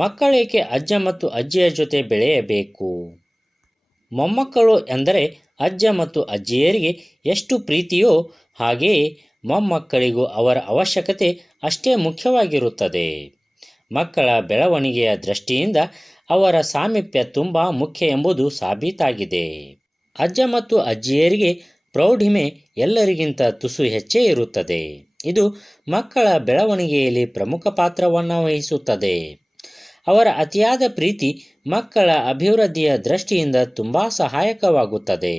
ಮಕ್ಕಳೇಕೆ ಅಜ್ಜ ಮತ್ತು ಅಜ್ಜಿಯ ಜೊತೆ ಬೆಳೆಯಬೇಕು? ಮೊಮ್ಮಕ್ಕಳು ಎಂದರೆ ಅಜ್ಜ ಮತ್ತು ಅಜ್ಜಿಯರಿಗೆ ಎಷ್ಟು ಪ್ರೀತಿಯೋ ಹಾಗೆಯೇ ಮೊಮ್ಮಕ್ಕಳಿಗೂ ಅವರ ಅವಶ್ಯಕತೆ ಅಷ್ಟೇ ಮುಖ್ಯವಾಗಿರುತ್ತದೆ. ಮಕ್ಕಳ ಬೆಳವಣಿಗೆಯ ದೃಷ್ಟಿಯಿಂದ ಅವರ ಸಾಮೀಪ್ಯ ತುಂಬ ಮುಖ್ಯ ಎಂಬುದು ಸಾಬೀತಾಗಿದೆ. ಅಜ್ಜ ಮತ್ತು ಅಜ್ಜಿಯರಿಗೆ ಪ್ರೌಢಿಮೆ ಎಲ್ಲರಿಗಿಂತ ತುಸು ಹೆಚ್ಚೇ ಇರುತ್ತದೆ. ಇದು ಮಕ್ಕಳ ಬೆಳವಣಿಗೆಯಲ್ಲಿ ಪ್ರಮುಖ ಪಾತ್ರವನ್ನು ವಹಿಸುತ್ತದೆ. ಅವರ ಅತಿಯಾದ ಪ್ರೀತಿ ಮಕ್ಕಳ ಅಭಿವೃದ್ಧಿಯ ದೃಷ್ಟಿಯಿಂದ ತುಂಬ ಸಹಾಯಕವಾಗುತ್ತದೆ.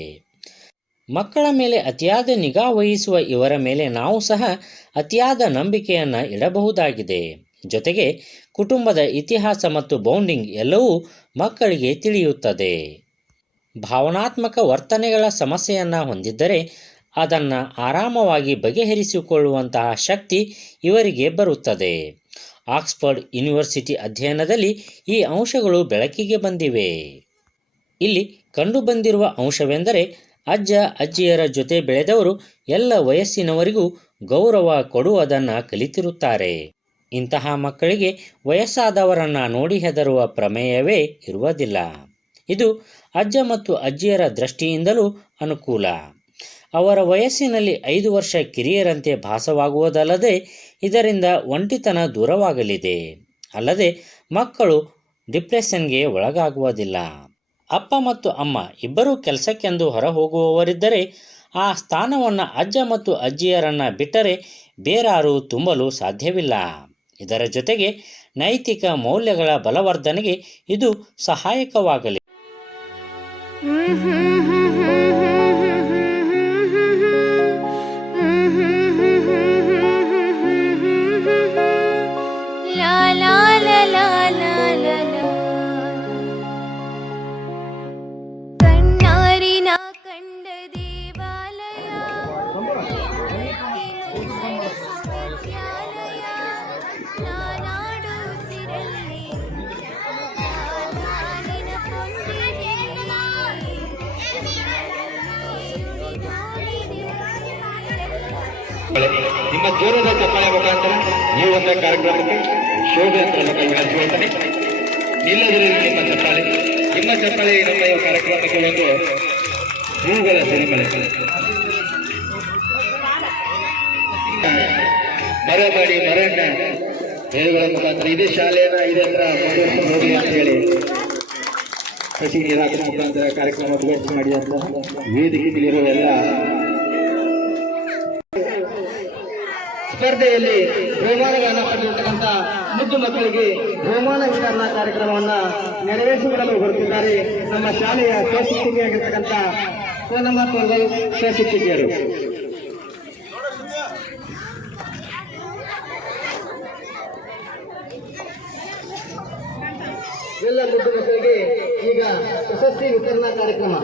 ಮಕ್ಕಳ ಮೇಲೆ ಅತಿಯಾದ ನಿಗಾ ವಹಿಸುವ ಇವರ ಮೇಲೆ ನಾವು ಸಹ ಅತಿಯಾದ ನಂಬಿಕೆಯನ್ನು ಇಡಬಹುದಾಗಿದೆ. ಜೊತೆಗೆ ಕುಟುಂಬದ ಇತಿಹಾಸ ಮತ್ತು ಬೌಂಡಿಂಗ್ ಎಲ್ಲವೂ ಮಕ್ಕಳಿಗೆ ತಿಳಿಯುತ್ತದೆ. ಭಾವನಾತ್ಮಕ ವರ್ತನೆಗಳ ಸಮಸ್ಯೆಯನ್ನು ಹೊಂದಿದ್ದರೆ ಅದನ್ನು ಆರಾಮವಾಗಿ ಬಗೆಹರಿಸಿಕೊಳ್ಳುವಂತಹ ಶಕ್ತಿ ಇವರಿಗೆ ಬರುತ್ತದೆ. ಆಕ್ಸ್ಫರ್ಡ್ ಯೂನಿವರ್ಸಿಟಿ ಅಧ್ಯಯನದಲ್ಲಿ ಈ ಅಂಶಗಳು ಬೆಳಕಿಗೆ ಬಂದಿವೆ. ಇಲ್ಲಿ ಕಂಡುಬಂದಿರುವ ಅಂಶವೆಂದರೆ ಅಜ್ಜ ಅಜ್ಜಿಯರ ಜೊತೆ ಬೆಳೆದವರು ಎಲ್ಲ ವಯಸ್ಸಿನವರಿಗೂ ಗೌರವ ಕೊಡುವುದನ್ನು ಕಲಿತಿರುತ್ತಾರೆ. ಇಂತಹ ಮಕ್ಕಳಿಗೆ ವಯಸ್ಸಾದವರನ್ನು ನೋಡಿ ಹೆದರುವ ಪ್ರಮೇಯವೇ ಇರುವುದಿಲ್ಲ. ಇದು ಅಜ್ಜ ಮತ್ತು ಅಜ್ಜಿಯರ ದೃಷ್ಟಿಯಿಂದಲೂ ಅನುಕೂಲ. ಅವರ ವಯಸ್ಸಿನಲ್ಲಿ 5 ವರ್ಷ ಕಿರಿಯರಂತೆ ಭಾಸವಾಗುವುದಲ್ಲದೆ ಇದರಿಂದ ಒಂಟಿತನ ದೂರವಾಗಲಿದೆ. ಅಲ್ಲದೆ ಮಕ್ಕಳು ಡಿಪ್ರೆಷನ್ಗೆ ಒಳಗಾಗುವುದಿಲ್ಲ. ಅಪ್ಪ ಮತ್ತು ಅಮ್ಮ ಇಬ್ಬರೂ ಕೆಲಸಕ್ಕೆಂದು ಹೊರಹೋಗುವವರಿದ್ದರೆ ಆ ಸ್ಥಾನವನ್ನು ಅಜ್ಜ ಮತ್ತು ಅಜ್ಜಿಯರನ್ನು ಬಿಟ್ಟರೆ ಬೇರಾರೂ ತುಂಬಲು ಸಾಧ್ಯವಿಲ್ಲ. ಇದರ ಜೊತೆಗೆ ನೈತಿಕ ಮೌಲ್ಯಗಳ ಬಲವರ್ಧನೆಗೆ ಇದು ಸಹಾಯಕವಾಗಲಿ. ನಿಮ್ಮ ಜೋರದ ಚಪ್ಪಾಳೆ ಮುಖಾಂತರ ಈ ಒಂದು ಕಾರ್ಯಕ್ರಮಕ್ಕೆ ಶೋಭೆ ಅಂತ ಹೇಳ್ತಾನೆ. ನಿಲ್ಲದಿರಲಿ ನಿಮ್ಮ ಚಪ್ಪಾಳೆ ನಮ್ಮ ಈ ಕಾರ್ಯಕ್ರಮಕ್ಕೆ ಒಂದು ಹೂಗಳ ಸಿರಿಮಳೆ. ಮರ ಮಾಡಿ ಮರಣ್ಣ ಹೇಳುಗಳ ಮುಖಾಂತರ ಇದೇ ಶಾಲೆಯನ್ನ ಇದೇ ತರ ಮುಂದುವರಿಸಿಕೊಂಡು ಹೋಗಿ ಅಂತ ಹೇಳಿ ಕಸಿ ನೀರಾಕಿನ ಮುಖಾಂತರ ಕಾರ್ಯಕ್ರಮ ಉದ್ಘಾಟನೆ ಮಾಡಿದಂತ ವೇದಿಕೆಯಲ್ಲಿರುವ ಎಲ್ಲ ಸ್ಪರ್ಧೆಯಲ್ಲಿ ಬಹುಮಾನಗಳನ್ನು ಪಡೆದಿರ್ತಕ್ಕಂಥ ಮುದ್ದು ಮಕ್ಕಳಿಗೆ ಬಹುಮಾನ ವಿತರಣಾ ಕಾರ್ಯಕ್ರಮವನ್ನ ನೆರವೇರಿಸಿಕೊಳ್ಳಲು ಹೊರಟಿದ್ದಾರೆ ನಮ್ಮ ಶಾಲೆಯ ಸಹಶಿಕ್ಷಕಿಯಾಗಿರ್ತಕ್ಕಂಥ ಸೋನಮ್ಮ ತೋರ್ಗಲ್ ಸಹಶಿಕ್ಷಕಿಯರು. ಎಲ್ಲ ಮುದ್ದು ಮಕ್ಕಳಿಗೆ ಈಗ ಪ್ರಶಸ್ತಿ ವಿತರಣಾ ಕಾರ್ಯಕ್ರಮ.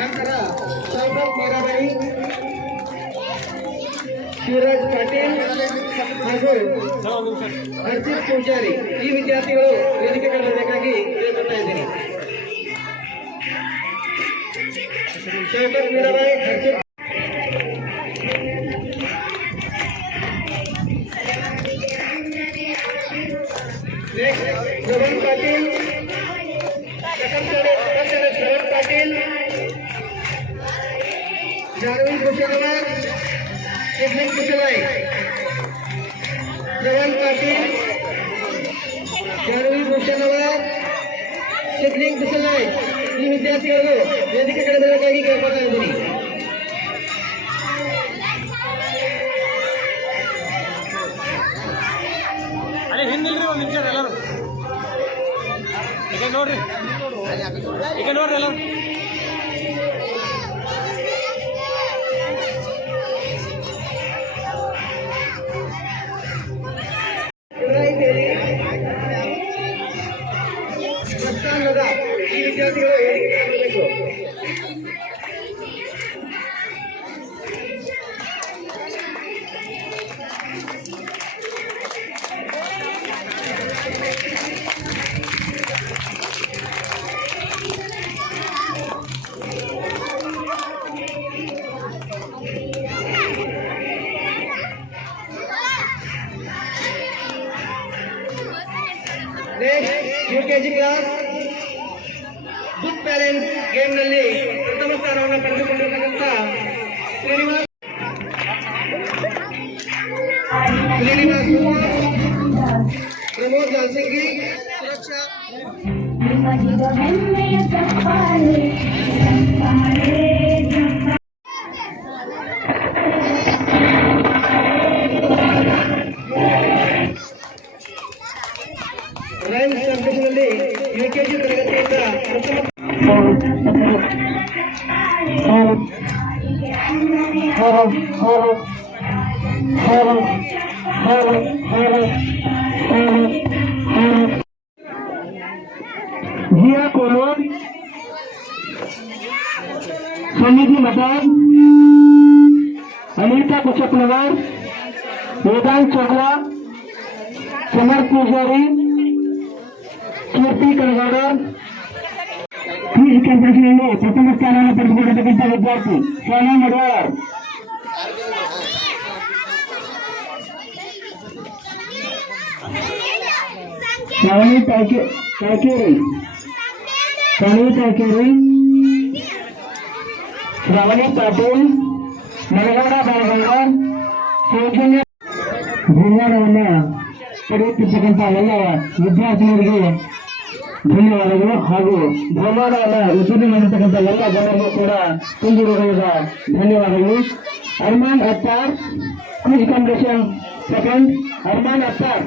ನಂತರ ಶೌಕತ್ ಮೀರಾಬಾಯಿ, ಶಿವರಾಜ್ ಪಾಟೀಲ್ ಹಾಗೂ ಹರ್ಷಿತ್ ಪೂಜಾರಿ ಈ ವಿದ್ಯಾರ್ಥಿಗಳು ವೇದಿಕೆ ಕಳೆದಬೇಕಾಗಿ ಕೇಳ್ಕೊಳ್ತಾ ಇದ್ದೀನಿ. ಶೌಕತ್ ಮೀರಾಬಾಯಿ, ಹರ್ಷಿತ್ ಶ್ರವಣ್ ಪಾಟೀಲ್, ಶ್ರವಣ್ ಪಾಟೀಲ್, ಜಾನ್ವಿ ಕುಶಲವಾರ್, ಸಿದ್ಲಿಂಗ್ ಕುಶಲಾಯ್. ಶ್ರವಣ್ ಪಾಟೀಲ್, ಜಾನ್ವಿ ಕುಶಲವಾರ್, ಸಿದ್ಲಿಂಗ್ ಕುಶಲಾಯ್ ಈ ವಿದ್ಯಾರ್ಥಿಗಳು ವೇದಿಕೆ ಕಳೆದಬೇಕಾಗಿ ಕೇಳ್ಕೊಳ್ತಾ ಇದ್ದೀನಿ. ಹಿಂದಿಲ್ರಿ ಒಂದು ನಿಮಿಷ ಎಲ್ಲರೂ ಈಗ ನೋಡ್ರಿ ಎಲ್ಲರೂ ಈ ವಿದ್ಯಾರ್ಥಿಗಳು next UKG class good balance game ನಲ್ಲಿ ಪ್ರಥಮ ಸ್ಥಾನವನ್ನು ಪಡೆದುಕೊಂಡಿರತಕ್ಕಂಥ ಶ್ರೀನಿವಾಸ್ ಕುಮಾರ್, ಪ್ರಮೋದ್ ಜಾನ್ಸಿಂಗಿ, ಸುರಕ್ಷಾ ರೈನ್ಸ್ ಸಂಘದಲ್ಲಿ ಯುಕೆಜಿ ತರಗತಿಯಿಂದ जिया कोलोन, समिति मदान, अनीता कुशपनवर, वेदांत चोगला, समर पूजारी, कीर्ति कलगाडर, क्विज कंपटीशन में प्रथम स्थान पಡೆದುಕೊಂಡಿರತಕ್ಕಂಥ ವಿದ್ಯಾರ್ಥಿ ಸೋನಾ ಮಡವಾಳ್. ಶ್ರಾವಣಿ ತಾಕೇರಿ, ಶ್ರಾವಣಿ ಪಾಟೀಲ್, ಮನಗೌಡ ಬಾಳಗೌಡ, ಸೌಜನ್ಯ. ಬಹುಮಾನವನ್ನು ಪಡೆಯುತ್ತಿರ್ತಕ್ಕಂಥ ಎಲ್ಲ ವಿದ್ಯಾರ್ಥಿಗಳಿಗೆ ಧನ್ಯವಾದಗಳು ಹಾಗೂ ಬಹುಮಾನವನ್ನು ವಿತರಣೆ ಮಾಡಿರ್ತಕ್ಕಂಥ ಎಲ್ಲ ಜನರಿಗೂ ಕೂಡ ತುಂಬಿರುವ ಧನ್ಯವಾದಗಳು. Arman Attar, quiz competition second, Arman Attar,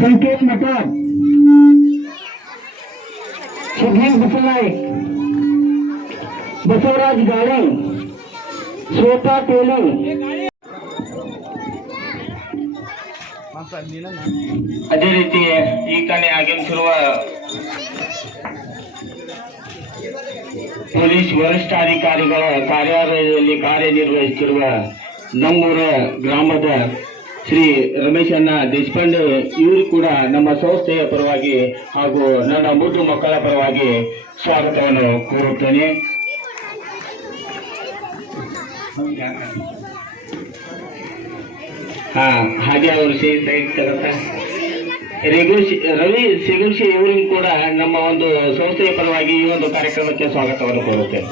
संकेत मटर, सुधीर बसनाईक, बसवराज गाड़ी, श्वेता तेली. ಅದೇ ರೀತಿ ಈ ತಾನೇ ಆಗಮಿಸಿರುವ ಪೊಲೀಸ್ ವರಿಷ್ಠಾಧಿಕಾರಿಗಳ ಕಾರ್ಯಾಲಯದಲ್ಲಿ ಕಾರ್ಯನಿರ್ವಹಿಸುತ್ತಿರುವ ನಮ್ಮೂರ ಗ್ರಾಮದ ಶ್ರೀ ರಮೇಶಣ್ಣ ದೇಶಪಾಂಡೆ ಇವರು ಕೂಡ ನಮ್ಮ ಸಂಸ್ಥೆಯ ಪರವಾಗಿ ಹಾಗೂ ನನ್ನ ಮುದ್ದು ಮಕ್ಕಳ ಪರವಾಗಿ ಸ್ವಾಗತವನ್ನು ಕೋರುತ್ತೇನೆ. ಹಾಗೆ ಅವರು ರವಿ ಸಿಗುಂಶಿ ಇವರಿಗೂ ಕೂಡ ನಮ್ಮ ಒಂದು ಸಂಸ್ಥೆಯ ಪರವಾಗಿ ಈ ಒಂದು ಕಾರ್ಯಕ್ರಮಕ್ಕೆ ಸ್ವಾಗತವನ್ನು ಕೋರುತ್ತೇನೆ.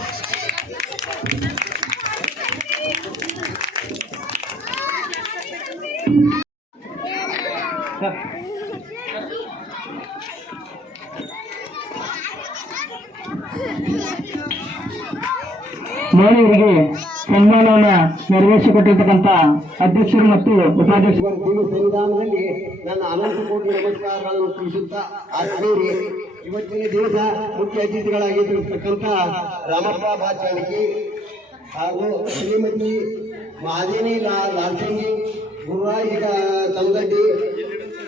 ಮಹಿಳೆಯರಿಗೆ ಸನ್ಮಾನವನ್ನು ನೆರವೇರಿಸಿಕೊಟ್ಟಿರ್ತಕ್ಕಂಥ ಅಧ್ಯಕ್ಷರು ಮತ್ತು ಉಪಾಧ್ಯಕ್ಷರು ಸಂವಿಧಾನದಲ್ಲಿ ನನ್ನ ಅನಂತ ಕೋಟಿ ನಮಸ್ಕಾರಗಳನ್ನು ತಿಳಿಸುತ್ತಾ ಆತ್ಮೀಯರೇ, ಇವತ್ತಿನ ದಿವಸ ಮುಖ್ಯ ಅತಿಥಿಗಳಾಗಿರ್ತಕ್ಕಂಥ ರಾಮಪ್ಪ ಬಾಚಾಣಿಕಿ ಹಾಗೂ ಶ್ರೀಮತಿ ಮಹಾದೇವಿ ಲಾಲ್ಸಂಗಿ, ಗುರುರಾಜ್ ತಮಗಡ್ಡಿ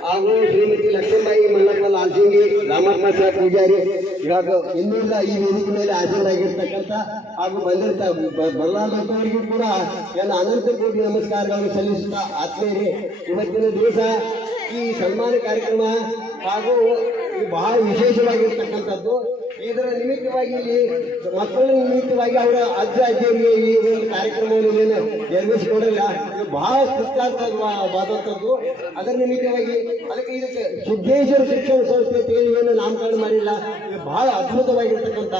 ಹಾಗೂ ಶ್ರೀಮತಿ ಲಕ್ಷ್ಮೀಬಾಯಿ ಮಲ್ಲಪ್ಪ ಲಾಲ್ಸಿಂಗಿ, ರಾಮಪ್ಪ ಸಾಹೇಬ್ ಪೂಜಾರಿ ಇವಾಗ ಇನ್ನಿಲ್ಲ ಈ ವೇದಿಕೆ ಮೇಲೆ ಹಾಜರಾಗಿರ್ತಕ್ಕಂಥ ಹಾಗೂ ಬರಲಾದಂಥವರಿಗೂ ಕೂಡ ನನ್ನ ಅನಂತ ಕೋಟಿ ನಮಸ್ಕಾರಗಳನ್ನು ಸಲ್ಲಿಸುತ್ತಾ ಆತ್ಮೀಯರೇ, ಇವತ್ತಿನ ದಿವಸ ಈ ಸನ್ಮಾನ ಕಾರ್ಯಕ್ರಮ ಹಾಗೂ ಬಹಳ ವಿಶೇಷವಾಗಿರ್ತಕ್ಕಂಥದ್ದು. ಇದರ ನಿಮಿತ್ತವಾಗಿ ಇಲ್ಲಿ ಮಕ್ಕಳ ನಿಮಿತ್ತವಾಗಿ ಅವರ ಅಜ್ಜ ಅಜ್ಜಿಯರಿಗೆ ಈ ಒಂದು ಕಾರ್ಯಕ್ರಮವನ್ನು ನೆರವೇರಿಸಿಕೊಡಲ್ಲ, ಇದು ಬಹಳ ಕೃತಾರ್ಥವಾದಂಥದ್ದು. ಅದರ ನಿಮಿತ್ತವಾಗಿ ಅದಕ್ಕೆ ಇದಕ್ಕೆ ಸಿದ್ದೇಶ್ವರ ಶಿಕ್ಷಣ ಸಂಸ್ಥೆ ಏನು ನಾಮಕರಣ ಮಾಡಿಲ್ಲ, ಇದು ಬಹಳ ಅದ್ಭುತವಾಗಿರ್ತಕ್ಕಂಥ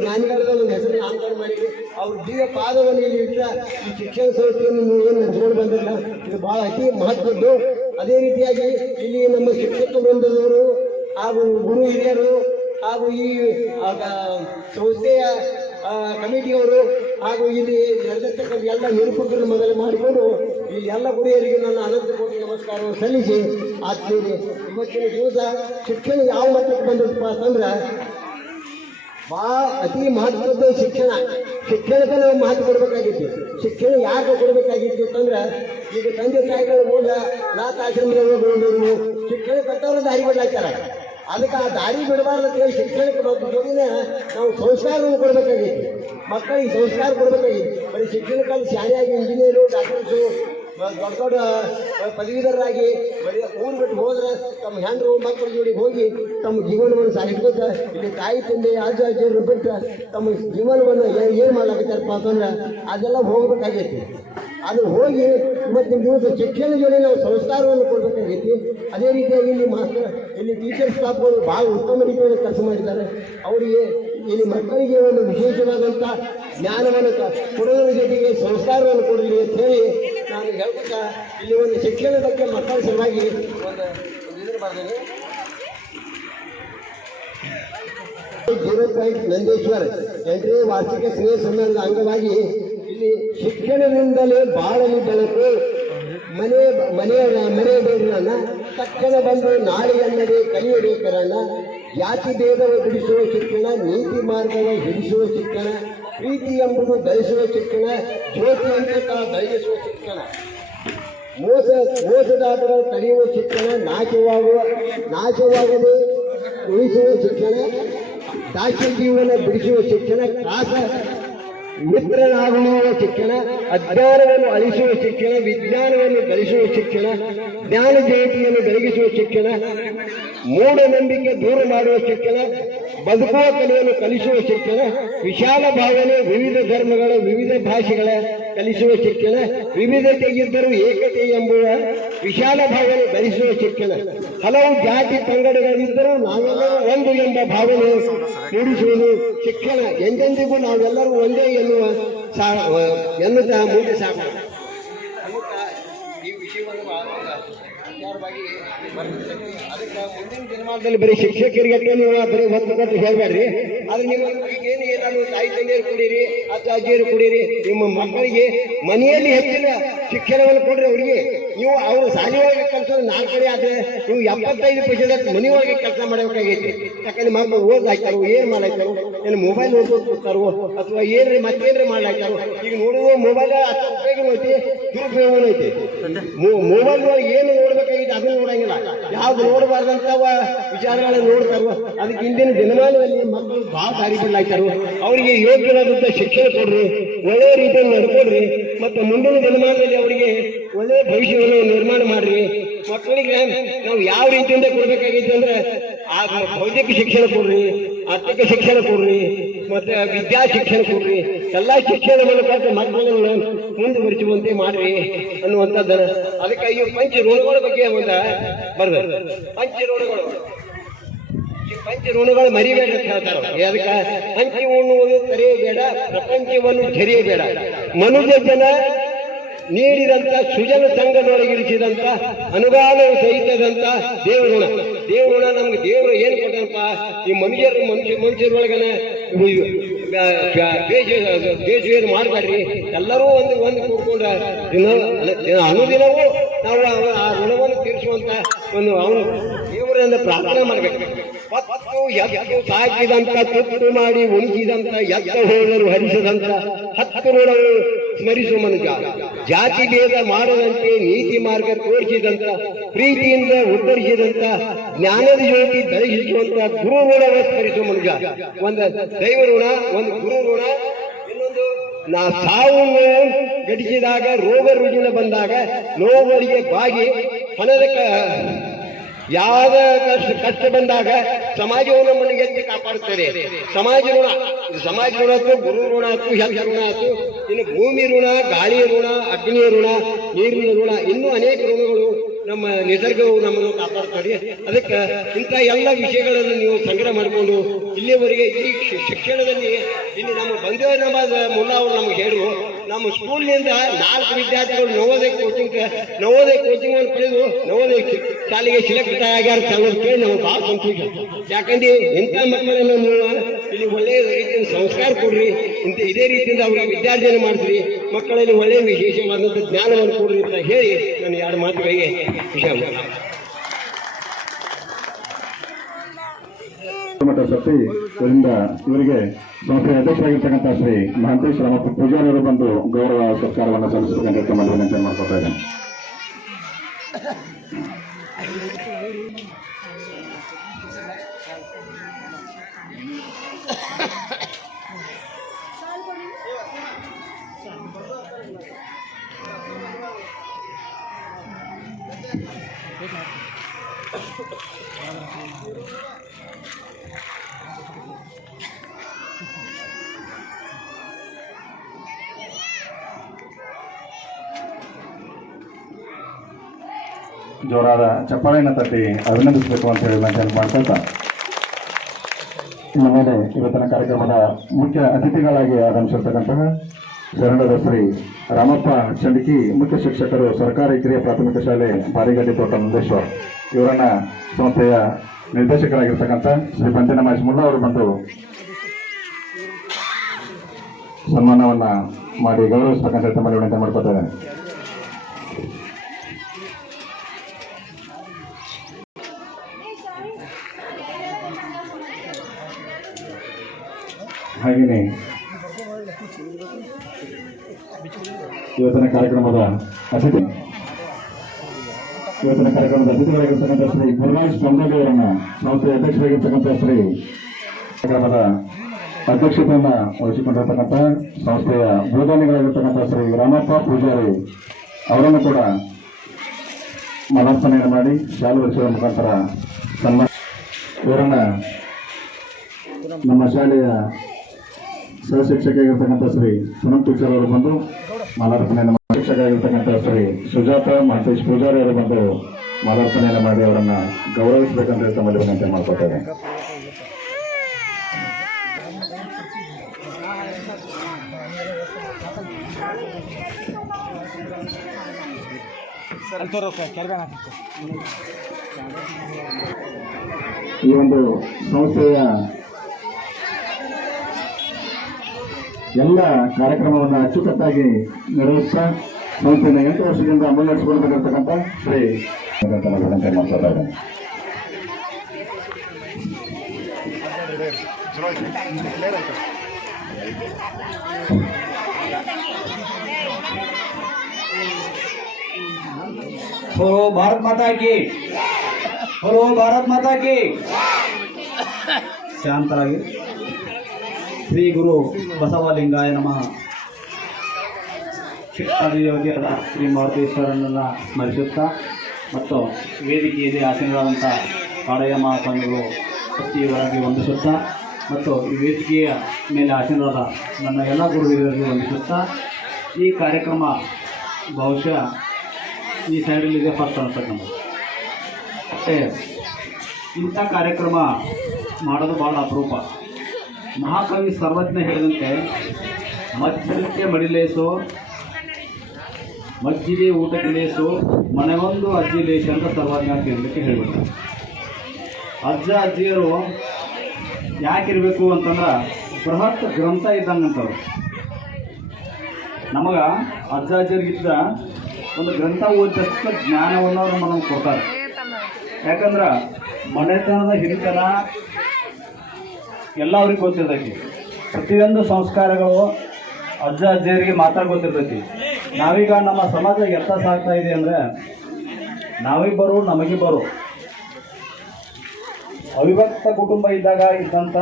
ಜ್ಞಾನಿಗಳ ಒಂದು ಹೆಸರು ನಾಮಕರಣ ಮಾಡಿದ್ವಿ. ಅವ್ರ ದಿವ್ಯ ಪಾದವನ್ನು ಇಲ್ಲಿ ಇಟ್ಟ ಈ ಶಿಕ್ಷಣ ಸಂಸ್ಥೆಯನ್ನು ಏನು ನಡೆಸ್ಕೊಂಡು ಬಂದಿಲ್ಲ, ಇದು ಬಹಳ ಅತಿ ಮಹತ್ವದ್ದು. ಅದೇ ರೀತಿಯಾಗಿ ಇಲ್ಲಿ ನಮ್ಮ ಶಿಕ್ಷಕ ವೃಂದದವರು ಹಾಗೂ ಗುರು ಹಿರಿಯರು ಹಾಗೂ ಈ ಸಂಸ್ಥೆಯ ಕಮಿಟಿಯವರು ಹಾಗೂ ಇಲ್ಲಿ ನಡೆದಿರ್ತಕ್ಕಂಥ ಎಲ್ಲ ನಿರೂಪಕರನ್ನು ಮೊದಲು ಮಾಡಿಕೊಂಡು ಇಲ್ಲಿ ಎಲ್ಲ ಗುರಿಯರಿಗೆ ನನ್ನ ಅನಂತ ಕೋಟಿ ನಮಸ್ಕಾರವನ್ನು ಸಲ್ಲಿಸಿ ಆತ್ಮೀಯರೇ, ಇವತ್ತಿನ ದಿವಸ ಶಿಕ್ಷಣ ಯಾವ ಮಟ್ಟಕ್ಕೆ ಬಂದಿರಪ್ಪ ಅಂತಂದ್ರೆ ಭಾಳ ಅತಿ ಮಹತ್ವದ ಶಿಕ್ಷಣಕ್ಕೆ ನಾವು ಮಹತ್ವ ಕೊಡಬೇಕಾಗಿತ್ತು. ಶಿಕ್ಷಣ ಯಾಕೆ ಕೊಡಬೇಕಾಗಿತ್ತು ಅಂತಂದ್ರೆ ಈಗ ತಂದೆ ತಾಯಿಗಳ ಮೂಲ ಅನಾಥಾಶ್ರಮದವರು ಶಿಕ್ಷಣ ಕಟ್ಟೋರು ದಾರಿ ಬಿಡ್ಲಾಕ್ತಾರ. ಅದಕ್ಕೆ ಆ ದಾರಿ ಬಿಡಬಾರ್ದು ಶಿಕ್ಷಣಕ್ಕೆ ಜೋಡಿನ ನಾವು ಸಂಸ್ಕಾರವನ್ನು ಕೊಡಬೇಕಾಗಿತ್ತು, ಮಕ್ಕಳಿಗೆ ಸಂಸ್ಕಾರ ಕೊಡಬೇಕಾಗಿತ್ತು. ಬರೀ ಶಿಕ್ಷಣಕ್ಕಾಗಿ ಶಾಲೆಯಾಗಿ ಇಂಜಿನಿಯರು, ಡಾಕ್ಟರ್ಸು, ದೊಡ್ಡ ದೊಡ್ಡ ಪದವೀಧರರಾಗಿ ಬರೀ ಊರು ಬಿಟ್ಟು ಹೋದ್ರೆ ತಮ್ಮ ಹೆಂಡರು ಮಕ್ಕಳ ಜೋಡಿಗೆ ಹೋಗಿ ತಮ್ಮ ಜೀವನವನ್ನು ಸಾಗಿಸ್ಕೊತ ಇಲ್ಲಿ ತಾಯಿ ತಂದೆ ಅಜ್ಜ ಅಜ್ಜಿಯವರು ಬಿಟ್ಟು ತಮ್ಮ ಜೀವನವನ್ನು ಏನು ಮಾಡ್ಲಾಕತ್ತಾರಪ್ಪ ಅಂತಂದ್ರೆ ಅದೆಲ್ಲ ಹೋಗ್ಬೇಕಾಗೈತಿ. ಅದು ಹೋಗಿ ಇವತ್ತಿನ ದಿವಸ ಶಿಕ್ಷಣ ಜೊತೆ ನಾವು ಸಂಸ್ಕಾರವನ್ನು ಕೊಡಬೇಕಾಗೈತಿ. ಅದೇ ರೀತಿಯಾಗಿ ಇಲ್ಲಿ ಇಲ್ಲಿ ಟೀಚರ್ ಸ್ಟಾಫ್ಗಳು ಭಾಳ ಉತ್ತಮ ರೀತಿಯಲ್ಲಿ ಕೆಲಸ ಮಾಡಿದ್ದಾರೆ. ಅವರಿಗೆ ಇಲ್ಲಿ ಮಕ್ಕಳಿಗೆ ಒಂದು ವಿಶೇಷವಾದಂಥ ಜ್ಞಾನವನ್ನು ಕೊಡೋದ್ರ ಜೊತೆಗೆ ಸಂಸ್ಕಾರವನ್ನು ಕೊಡಲಿ ಅಂತ ಹೇಳಿ ನಾನು ಹೇಳ್ತಾ ಇಲ್ಲಿ ಒಂದು ಶಿಕ್ಷಣ ಬಗ್ಗೆ ಮಕ್ಕಳ ಸಲುವಾಗಿ ಒಂದು ಇದನ್ನು ಮಾಡಿದ್ದೇನೆ. 0 ನಂದೇಶ್ವರ್ 8ನೇ ವಾರ್ಷಿಕ ಸ್ನೇಹ ಸಮ್ಮೇಳನದ ಅಂಗವಾಗಿ ಇಲ್ಲಿ ಶಿಕ್ಷಣದಿಂದಲೇ ಬಾಳಲಿ ಬೆಳಕು ಮನೆ ಬೇಡರನ್ನ ತಕ್ಷಣ ಬಂದು ನಾಳೆಯನ್ನದೇ ಕಲಿಯಬೇಕರನ್ನ ಜಾತಿ ಭೇದವ ಬಿಡಿಸುವ ಶಿಕ್ಷಣ, ನೀತಿ ಮಾರ್ಗವ ಹಿಡಿಸುವ ಶಿಕ್ಷಣ, ಪ್ರೀತಿ ಎಂಬುದು ಬೆಳೆಸುವ ಶಿಕ್ಷಣ, ಜ್ಯೋತಿ ಅಂತ ಬೆಳಗಿಸುವ ಶಿಕ್ಷಣ, ಮೋಸದಾಟಗಳು ತಡೆಯುವ ಶಿಕ್ಷಣ, ನಾಶವಾಗದೆ ಉಳಿಸುವ ಶಿಕ್ಷಣ, ದಾಸ್ಯ ಜೀವನ ಬಿಡಿಸುವ ಶಿಕ್ಷಣ, ಮಿತ್ರನಾಗುವ ಶಿಕ್ಷಣ, ಅಜ್ಞಾನವನ್ನು ಅಳಿಸುವ ಶಿಕ್ಷಣ, ವಿಜ್ಞಾನವನ್ನು ಬೆಳೆಸುವ ಶಿಕ್ಷಣ, ಜ್ಞಾನ ಜ್ಯೋತಿಯನ್ನು ಬೆಳಗಿಸುವ ಶಿಕ್ಷಣ, ಮೂಢನಂಬಿಕೆ ದೂರ ಮಾಡುವ ಶಿಕ್ಷಣ, ಬದುಕುವ ಕಲೆಯನ್ನು ಕಲಿಸುವ ಶಿಕ್ಷಣ, ವಿಶಾಲ ಭಾವನೆ, ವಿವಿಧ ಧರ್ಮಗಳ ವಿವಿಧ ಭಾಷೆಗಳ ಕಲಿಸುವ ಶಿಕ್ಷಣ, ವಿವಿಧತೆಗಿದ್ದರೂ ಏಕತೆ ಎಂಬುವ ವಿಶಾಲ ಭಾವನೆ ಬೆಳೆಸುವ ಶಿಕ್ಷಣ, ಹಲವು ಜಾತಿ ಪಂಗಡಗಳಿದ್ದರೂ ನಾವೆಲ್ಲರೂ ಒಂದು ಎಂಬ ಭಾವನೆ ಮೂಡಿಸುವುದು ಶಿಕ್ಷಣ, ಎಂದೆಂದಿಗೂ ನಾವೆಲ್ಲರೂ ಒಂದೇ ಎನ್ನುತ್ತಾ ಮುಂದೆ ಸಾಗೋಣ. ಈ ವಿಷಯವನ್ನು ವಿಚಾರವಾಗಿ ಅದಕ್ಕೆ ಮುಂದಿನ ದಿನಮಾನದಲ್ಲಿ ಬರೀ ಶಿಕ್ಷಕರಿಗೆ ನೀವು ಬರೀ ಹೊತ್ತು ಕೊಟ್ಟು ಹೇಳಬೇಡ್ರಿ. ಆದ್ರೆ ನಿಮ್ಮ ಈಗೇನು ಏನಾದ್ರು ತಾಯಿ ತಂದೆಯರು ಕುಡೀರಿ, ಅಜ್ಜ ಅಜ್ಜಿಯರು ಕುಡೀರಿ, ನಿಮ್ಮ ಮಕ್ಕಳಿಗೆ ಮನೆಯಲ್ಲಿ ಹೆಚ್ಚಿನ ಶಿಕ್ಷಣವನ್ನು ಕೊಡ್ರಿ. ಅವರಿಗೆ ನೀವು ಅವರು ಶಾಲೆಯೊಳಗೆ ಕೆಲಸ 4 ಕಡೆ ಆದ್ರೆ ನೀವು 75% ಮನೆಯೊಳಗೆ ಕೆಲಸ ಮಾಡಬೇಕಾಗೈತಿ. ಯಾಕಂದ್ರೆ ಮಕ್ಕಳು ಓದಾಯ್ತಾರೋ ಏನು ಮಾಡ್ಲಾಯ್ತಾರೋ, ಏನು ಮೊಬೈಲ್ ಓದ್ಕೊತಾರೋ ಅಥವಾ ಏನ್ರಿ ಮತ್ತೇನ್ರಿ ಮಾಡ್ಲಾಯ್ತಾರೋ. ಈಗ ನೋಡುವ ಮೊಬೈಲ್ ಅಷ್ಟು ಉಪಯೋಗ ಐತಿ, ದುರುಪಯೋಗ ಐತಿ. ಮೊಬೈಲ್ ಏನು ನೋಡ್ಬೇಕಾಗಿತ್ತು ಅದನ್ನು ನೋಡಂಗಿಲ್ಲ, ಯಾವ್ದು ನೋಡಬಾರ್ದಂತ ವಿಚಾರಗಳನ್ನ ನೋಡ್ತಾರೋ. ಅದಕ್ಕೆ ಇಂದಿನ ದಿನಮಾನದಲ್ಲಿ ಮಕ್ಕಳು ಭಾಳ ದಾರಿ ಬಿಡ್ಲಾಯ್ತಾರೋ. ಅವರಿಗೆ ಯೋಗ್ಯವಾದಂಥ ಶಿಕ್ಷಣ ಕೊಡ್ರಿ, ಒಳ್ಳೆಯ ರೀತಿಯಲ್ಲಿ ನಡ್ಕೊಡ್ರಿ, ಮತ್ತು ಮುಂದಿನ ದಿನಮಾನದಲ್ಲಿ ಅವರಿಗೆ ಒಳ್ಳೆಯ ಭವಿಷ್ಯವನ್ನು ನಿರ್ಮಾಣ ಮಾಡ್ರಿ. ಮಕ್ಕಳಿಗೆ ನಾವು ಯಾವ ರೀತಿಯಿಂದ ಕೊಡ್ಬೇಕಾಗಿತ್ತು ಅಂದ್ರೆ ಭೌತಿಕ ಶಿಕ್ಷಣ ಕೊಡ್ರಿ, ಆರ್ಥಿಕ ಶಿಕ್ಷಣ ಕೊಡ್ರಿ, ಮತ್ತೆ ವಿದ್ಯಾ ಶಿಕ್ಷಣ ಕೊಡ್ರಿ. ಎಲ್ಲಾ ಶಿಕ್ಷಣವನ್ನು ಕೊಟ್ಟು ಮಕ್ಕಳನ್ನು ಮುಂದುವರಿಸುವಂತೆ ಮಾಡ್ರಿ ಅನ್ನುವಂಥದ್ದನ್ನ. ಅದಕ್ಕೆ ಈ ಪಂಚ ಋಣಗಳ ಬಗ್ಗೆ ಒಂದು ಬರ್ತಾರೆ. ಪಂಚ ಋಣಗಳು, ಈ ಪಂಚ ಋಣಗಳು ಮರಿಬೇಡ ಅಂತ ಹೇಳ್ತಾರೆ. ಅದಕ್ಕೆ ಹಂಚಿ ಉಣ್ಣುವುದು ಕರೆಯಬೇಡ, ಪ್ರಪಂಚವನ್ನು ಝರಿಯಬೇಡ, ಮನುಜ ಜನ ನೀಡಿದಂತ ಸುಜನ ಸಂಘದೊಳಗಿರಿಸಿದಂತ ಅನುಗಾಲವು ಸಹಿತದಂತ ದೇವಋಣ. ದೇವಋಣ ನಮ್ಗೆ ದೇವರು ಏನ್ ಕೊಟ್ಟನಪ್ಪ, ಈ ಮನುಷ್ಯರೊಳಗನ ಬೇಜ ಮಾಡ್ಬೇಡ್ರಿ. ಎಲ್ಲರೂ ಒಂದು ಕೂಡ್ಕೊಂಡ ಅನುದಿನವೂ ನಾವು ಆ ಋಣವನ್ನು ತೀರಿಸುವಂತ ಒಂದು ಅವನು ದೇವರನ್ನ ಪ್ರಾರ್ಥನೆ ಮಾಡ್ಬೇಕು. ಎತ್ತು ಸಾಕಿದಂತ, ತುತ್ತು ಮಾಡಿ ಉಣಿಸಿದಂತ, ಎತ್ತ ಹೋದರು ಹರಿಸದಂತ 10 ಋಣವು ಸ್ಮರಿಸುವ ಮನುಷ್ಯ. ಜಾತಿ ಭೇದ ಮಾಡದಂತೆ ನೀತಿ ಮಾರ್ಗ ತೋರಿಸಿದಂತ, ಪ್ರೀತಿಯಿಂದ ಉತ್ತರಿಸಿದಂತ, ಜ್ಞಾನದ ಜ್ಯೋತಿ ಬೆಳೆಸುವಂತ ಗುರು ಋಣವನ್ನು ಸ್ಮರಿಸುವ ಮನುಷ್ಯ. ಒಂದು ದೈವ ಋಣ, ಒಂದು ಗುರು ಋಣ, ಇನ್ನೊಂದು ಸಾವನ್ನು ಘಟಿಸಿದಾಗ, ರೋಗ ರುಜಿನ ಬಂದಾಗ ನೋವರಿಗೆ ಬಾಗಿ ಹಣದ ಯಾವ ಕಷ್ಟ ಬಂದಾಗ ಸಮಾಜವು ನಮ್ಮನ್ನು ಎತ್ತಿ ಕಾಪಾಡುತ್ತದೆ. ಸಮಾಜ ಋಣ, ಸಮಾಜ ಋಣ ಆಯ್ತು, ಗುರು ಋಣ ಆಯ್ತು, ಹೆಲ್ತ್ ಋಣ ಆಯ್ತು, ಇನ್ನು ಭೂಮಿ ಋಣ, ಗಾಳಿಯ ಋಣ, ಅಗ್ನಿಯ ಋಣ, ನೀರಿನ ಋಣ, ಇನ್ನೂ ಅನೇಕ ಋಣಗಳು ನಮ್ಮ ನಿಸರ್ಗವು ನಮ್ಮನ್ನು ಕಾಪಾಡ್ತಾರೆ. ಅದಕ್ಕೆ ಇಂಥ ಎಲ್ಲ ವಿಷಯಗಳನ್ನು ನೀವು ಸಂಗ್ರಹ ಮಾಡಿಕೊಂಡು ಇಲ್ಲಿಯವರೆಗೆ ಈ ಶಿಕ್ಷಣದಲ್ಲಿ ಇಲ್ಲಿ ನಮ್ಮ ಬಂದೇ ನಮಾಜ್ ಮುಲ್ಲಾ ಅವರು ನಮ್ಗೆ ಹೇಳು, ನಮ್ಮ ಸ್ಕೂಲ್ನಿಂದ 4 ವಿದ್ಯಾರ್ಥಿಗಳು ನವೋದಯ ಕೋಚಿಂಗ್ ಅನ್ನು ಪಡೆದು ನವೋದಯ ಶಾಲೆಗೆ ಸಿಲೆಕ್ಟ್ ಆಗ್ಯಾರ ಕೇಳಿ ನಾವು ಭಾಳ ಸಂತೋಷ. ಯಾಕಂದ್ರೆ ಇಂಥ ಮಕ್ಕಳನ್ನು ನೀವು ಇಲ್ಲಿ ಒಳ್ಳೆಯ ರೀತಿಯ ಸಂಸ್ಕಾರ ಕೊಡ್ರಿ, ಇದೇ ರೀತಿಯಿಂದ ಅವ್ರಿಗೆ ವಿದ್ಯಾರ್ಜನೆ ಮಾಡಿಸ್ರಿ, ಮಕ್ಕಳಲ್ಲಿ ಒಳ್ಳೆಯ ವಿಶೇಷವಾದಂಥ ಜ್ಞಾನವನ್ನು ಕೊಡ್ರಿ ಅಂತ ಹೇಳಿ ನಾನು 2 ಮಾತುಗಳಿಗೆ ವಿಷಯ ಮಠ ಸತಿ ಇವರಿಂದ ಇವರಿಗೆ ಸಂಸ್ಥೆಯ ಅಧ್ಯಕ್ಷರಾಗಿರ್ತಕ್ಕಂಥ ಶ್ರೀ ಮಹಾಂತೇಶ್ ರಾಮಪ್ಪ ಪೂಜಾರಿಯವರು ಬಂದು ಗೌರವ ಸತ್ಕಾರವನ್ನು ಸಲ್ಲಿಸಬೇಕಂತ ತಮ್ಮಲ್ಲಿ ವಿನಂತಿ ಮಾಡ್ಕೊತಾ ಇದ್ದೇನೆ. ಜೋರಾದ ಚಪ್ಪಾಳೆಯನ್ನು ತಟ್ಟಿ ಅಭಿನಂದಿಸಬೇಕು ಅಂತ ಹೇಳಿ ನಾನು ಮಾಡ್ಕೊಳ್ತಾ ಇನ್ನು ಮೇಲೆ ಇವತ್ತಿನ ಕಾರ್ಯಕ್ರಮದ ಮುಖ್ಯ ಅತಿಥಿಗಳಾಗಿ ಆಗಮಿಸಿರ್ತಕ್ಕಂತಹ ಶರಣದ ಶ್ರೀ ರಾಮಪ್ಪ ಚಂಡಿಕಿ, ಮುಖ್ಯ ಶಿಕ್ಷಕರು, ಸರ್ಕಾರಿ ಕಿರಿಯ ಪ್ರಾಥಮಿಕ ಶಾಲೆ ಬಾರಿಗಡ್ಡಿ ತೋಟ ನಂದೇಶ್ವರ್, ಇವರನ್ನ ಸಂಸ್ಥೆಯ ನಿರ್ದೇಶಕರಾಗಿರ್ತಕ್ಕಂಥ ಶ್ರೀ ಪಂಚನ ಮಾಜಿಮುಲ್ಲಾ ಅವರು ಬಂದು ಸನ್ಮಾನವನ್ನ ಮಾಡಿ ಗೌರವಿಸತಕ್ಕಂಥ ತಮ್ಮಲ್ಲಿ ವಿನಂತಿ ಮಾಡ್ಕೊತಾ ಇದ್ದೇನೆ. ಹಾಗೆಯೇ ಇವತ್ತಿನ ಕಾರ್ಯಕ್ರಮದ ಅತಿಥಿಗಳಾಗಿರ್ತಕ್ಕಂಥ ಶ್ರೀ ಗುರುರಾಜ್ ಪಂಡೋಲಿ ಅವರನ್ನ ಸಂಸ್ಥೆಯ ಅಧ್ಯಕ್ಷರಾಗಿರ್ತಕ್ಕಂಥ ಶ್ರೀ ಕಾರ್ಯಕ್ರಮದ ಅಧ್ಯಕ್ಷತೆಯನ್ನ ವಹಿಸಿಕೊಂಡಿರ್ತಕ್ಕಂಥ ಸಂಸ್ಥೆಯ ಬೋಧನೆಗಳಾಗಿರ್ತಕ್ಕಂಥ ಶ್ರೀ ರಾಮಪ್ಪ ಪೂಜಾರಿ ಅವರನ್ನು ಕೂಡ ಮಾಲಾರ್ಪಣೆಯನ್ನು ಮಾಡಿ ಶಾಲೆ ವರ್ಷದ ಮುಖಾಂತರ ಸನ್ಮಾನ. ಇವರನ್ನ ನಮ್ಮ ಶಾಲೆಯ ಸಹಶಿಕ್ಷಕಿಯಾಗಿರ್ತಕ್ಕಂಥ ಶ್ರೀ ಸುನಂದ್ ಟೀಚರ್ ಅವರು ಬಂದು ಮಾಲಾರ್ಪಣೆಯನ್ನು ಶಿಕ್ಷಕರಾಗಿರ್ತಕ್ಕಂಥ ಶ್ರೀ ಸುಜಾತ ಮಹಂತೇಶ್ ಪೂಜಾರಿ ಅವರು ಬಂದು ಮಾಲಾರ್ಪಣೆಯನ್ನು ಮಾಡಿ ಅವರನ್ನ ಗೌರವಿಸಬೇಕಂತ ತಮ್ಮಲ್ಲಿ ವಿನಂತಿ ಮಾಡ್ಕೊಳ್ತೇನೆ. ಈ ಒಂದು ಸಂಸ್ಥೆಯ ಎಲ್ಲ ಕಾರ್ಯಕ್ರಮವನ್ನು ಅಚ್ಚುಕಟ್ಟಾಗಿ ನಿರ್ವಹಿಸ್ತಾ ಸಂಸ್ಥೆಯನ್ನು 8 ವರ್ಷದಿಂದ ಮುನ್ನಡೆಸಿಕೊಂಡು ಬಂದಿರತಕ್ಕಂಥ ಶ್ರೀ ವಿನಂತಿ ಮಾಡ್ತಾ ಇದ್ದೇನೆ. बोलो भारत माता की, बोलो भारत माता की. ಶಾಂತರಾಗಿ ಶ್ರೀ ಗುರು ಬಸವಲಿಂಗಾಯ ನಮಃ. ಶಿಕ್ಷಣಾಧಿಯೋಗಿಯಾದ ಶ್ರೀ ಮಾರುತೇಶ್ವರನನ್ನು ಸ್ಮರಿಸುತ್ತಾ ಮತ್ತು ವೇದಿಕೆಯಲ್ಲಿ ಆಸೀನರಾದಂಥ ಕಾಡಯ್ಯ ಮಹಾಸ್ವಾಮಿಗಳು ಪ್ರತಿಯವರಾಗಿ ವಂದಿಸುತ್ತಾ ಮತ್ತು ಈ ವೇದಿಕೆಯ ಮೇಲೆ ಆಸೀನರಾದ ನನ್ನ ಎಲ್ಲ ಗುರು ಹಿರಿಯರಿಗೆ ವಂದಿಸುತ್ತಾ, ಈ ಕಾರ್ಯಕ್ರಮ ಬಹುಶಃ ಈ ಸೈಡಲ್ಲಿದೆ ಫಸ್ಟ್ ಅನ್ಸಕ್ಕೆ ನಮಗೆ. ಮತ್ತು ಇಂಥ ಕಾರ್ಯಕ್ರಮ ಮಾಡೋದು ಭಾಳ ಅಪರೂಪ. ಮಹಾಕವಿ ಸರ್ವಜ್ಞ ಹೇಳಿದಂತೆ ಮಜ್ಜಿಗೆ ಮಡಿಲೇಸು, ಮಜ್ಜಿಗೆ ಊಟಕ್ಕೆ ಲೇಸು, ಮನೆಗೊಂದು ಅಜ್ಜಿ ಲೇಸು ಅಂತ ಸರ್ವಜ್ಞ ಕೇಳಲಿಕ್ಕೆ ಹೇಳಿಬಿಟ್ಟು. ಅಜ್ಜ ಅಜ್ಜಿಯರು ಯಾಕಿರಬೇಕು ಅಂತಂದ್ರೆ ಬೃಹತ್ ಗ್ರಂಥ ಇದ್ದಂಗಂತವ್ರು. ನಮಗೆ ಅಜ್ಜ ಅಜ್ಜಿಯರಿಗಿದ್ದ ಒಂದು ಗ್ರಂಥ ಓದಿದಷ್ಟು ಜ್ಞಾನವನ್ನು ಅವರು ನಮಗೆ ಕೊಡ್ತಾರೆ. ಯಾಕಂದ್ರೆ ಮನೆತನದ ಹಿರಿತನ ಎಲ್ಲ ಅವ್ರಿಗೆ ಗೊತ್ತಿರ್ತೈತಿ. ಪ್ರತಿಯೊಂದು ಸಂಸ್ಕಾರಗಳು ಅಜ್ಜ ಅಜ್ಜಿಯರಿಗೆ ಮಾತ್ರ ಗೊತ್ತಿರ್ತೈತಿ. ನಾವೀಗ ನಮ್ಮ ಸಮಾಜ ಎತ್ತ ಸಾಗ್ತಾ ಇದೆ ಅಂದರೆ ನಾವಿಬ್ಬರು ನಮಗಿಬ್ಬರು ಅವಿಭಕ್ತ ಕುಟುಂಬ ಇದ್ದಾಗ ಇದ್ದಂಥ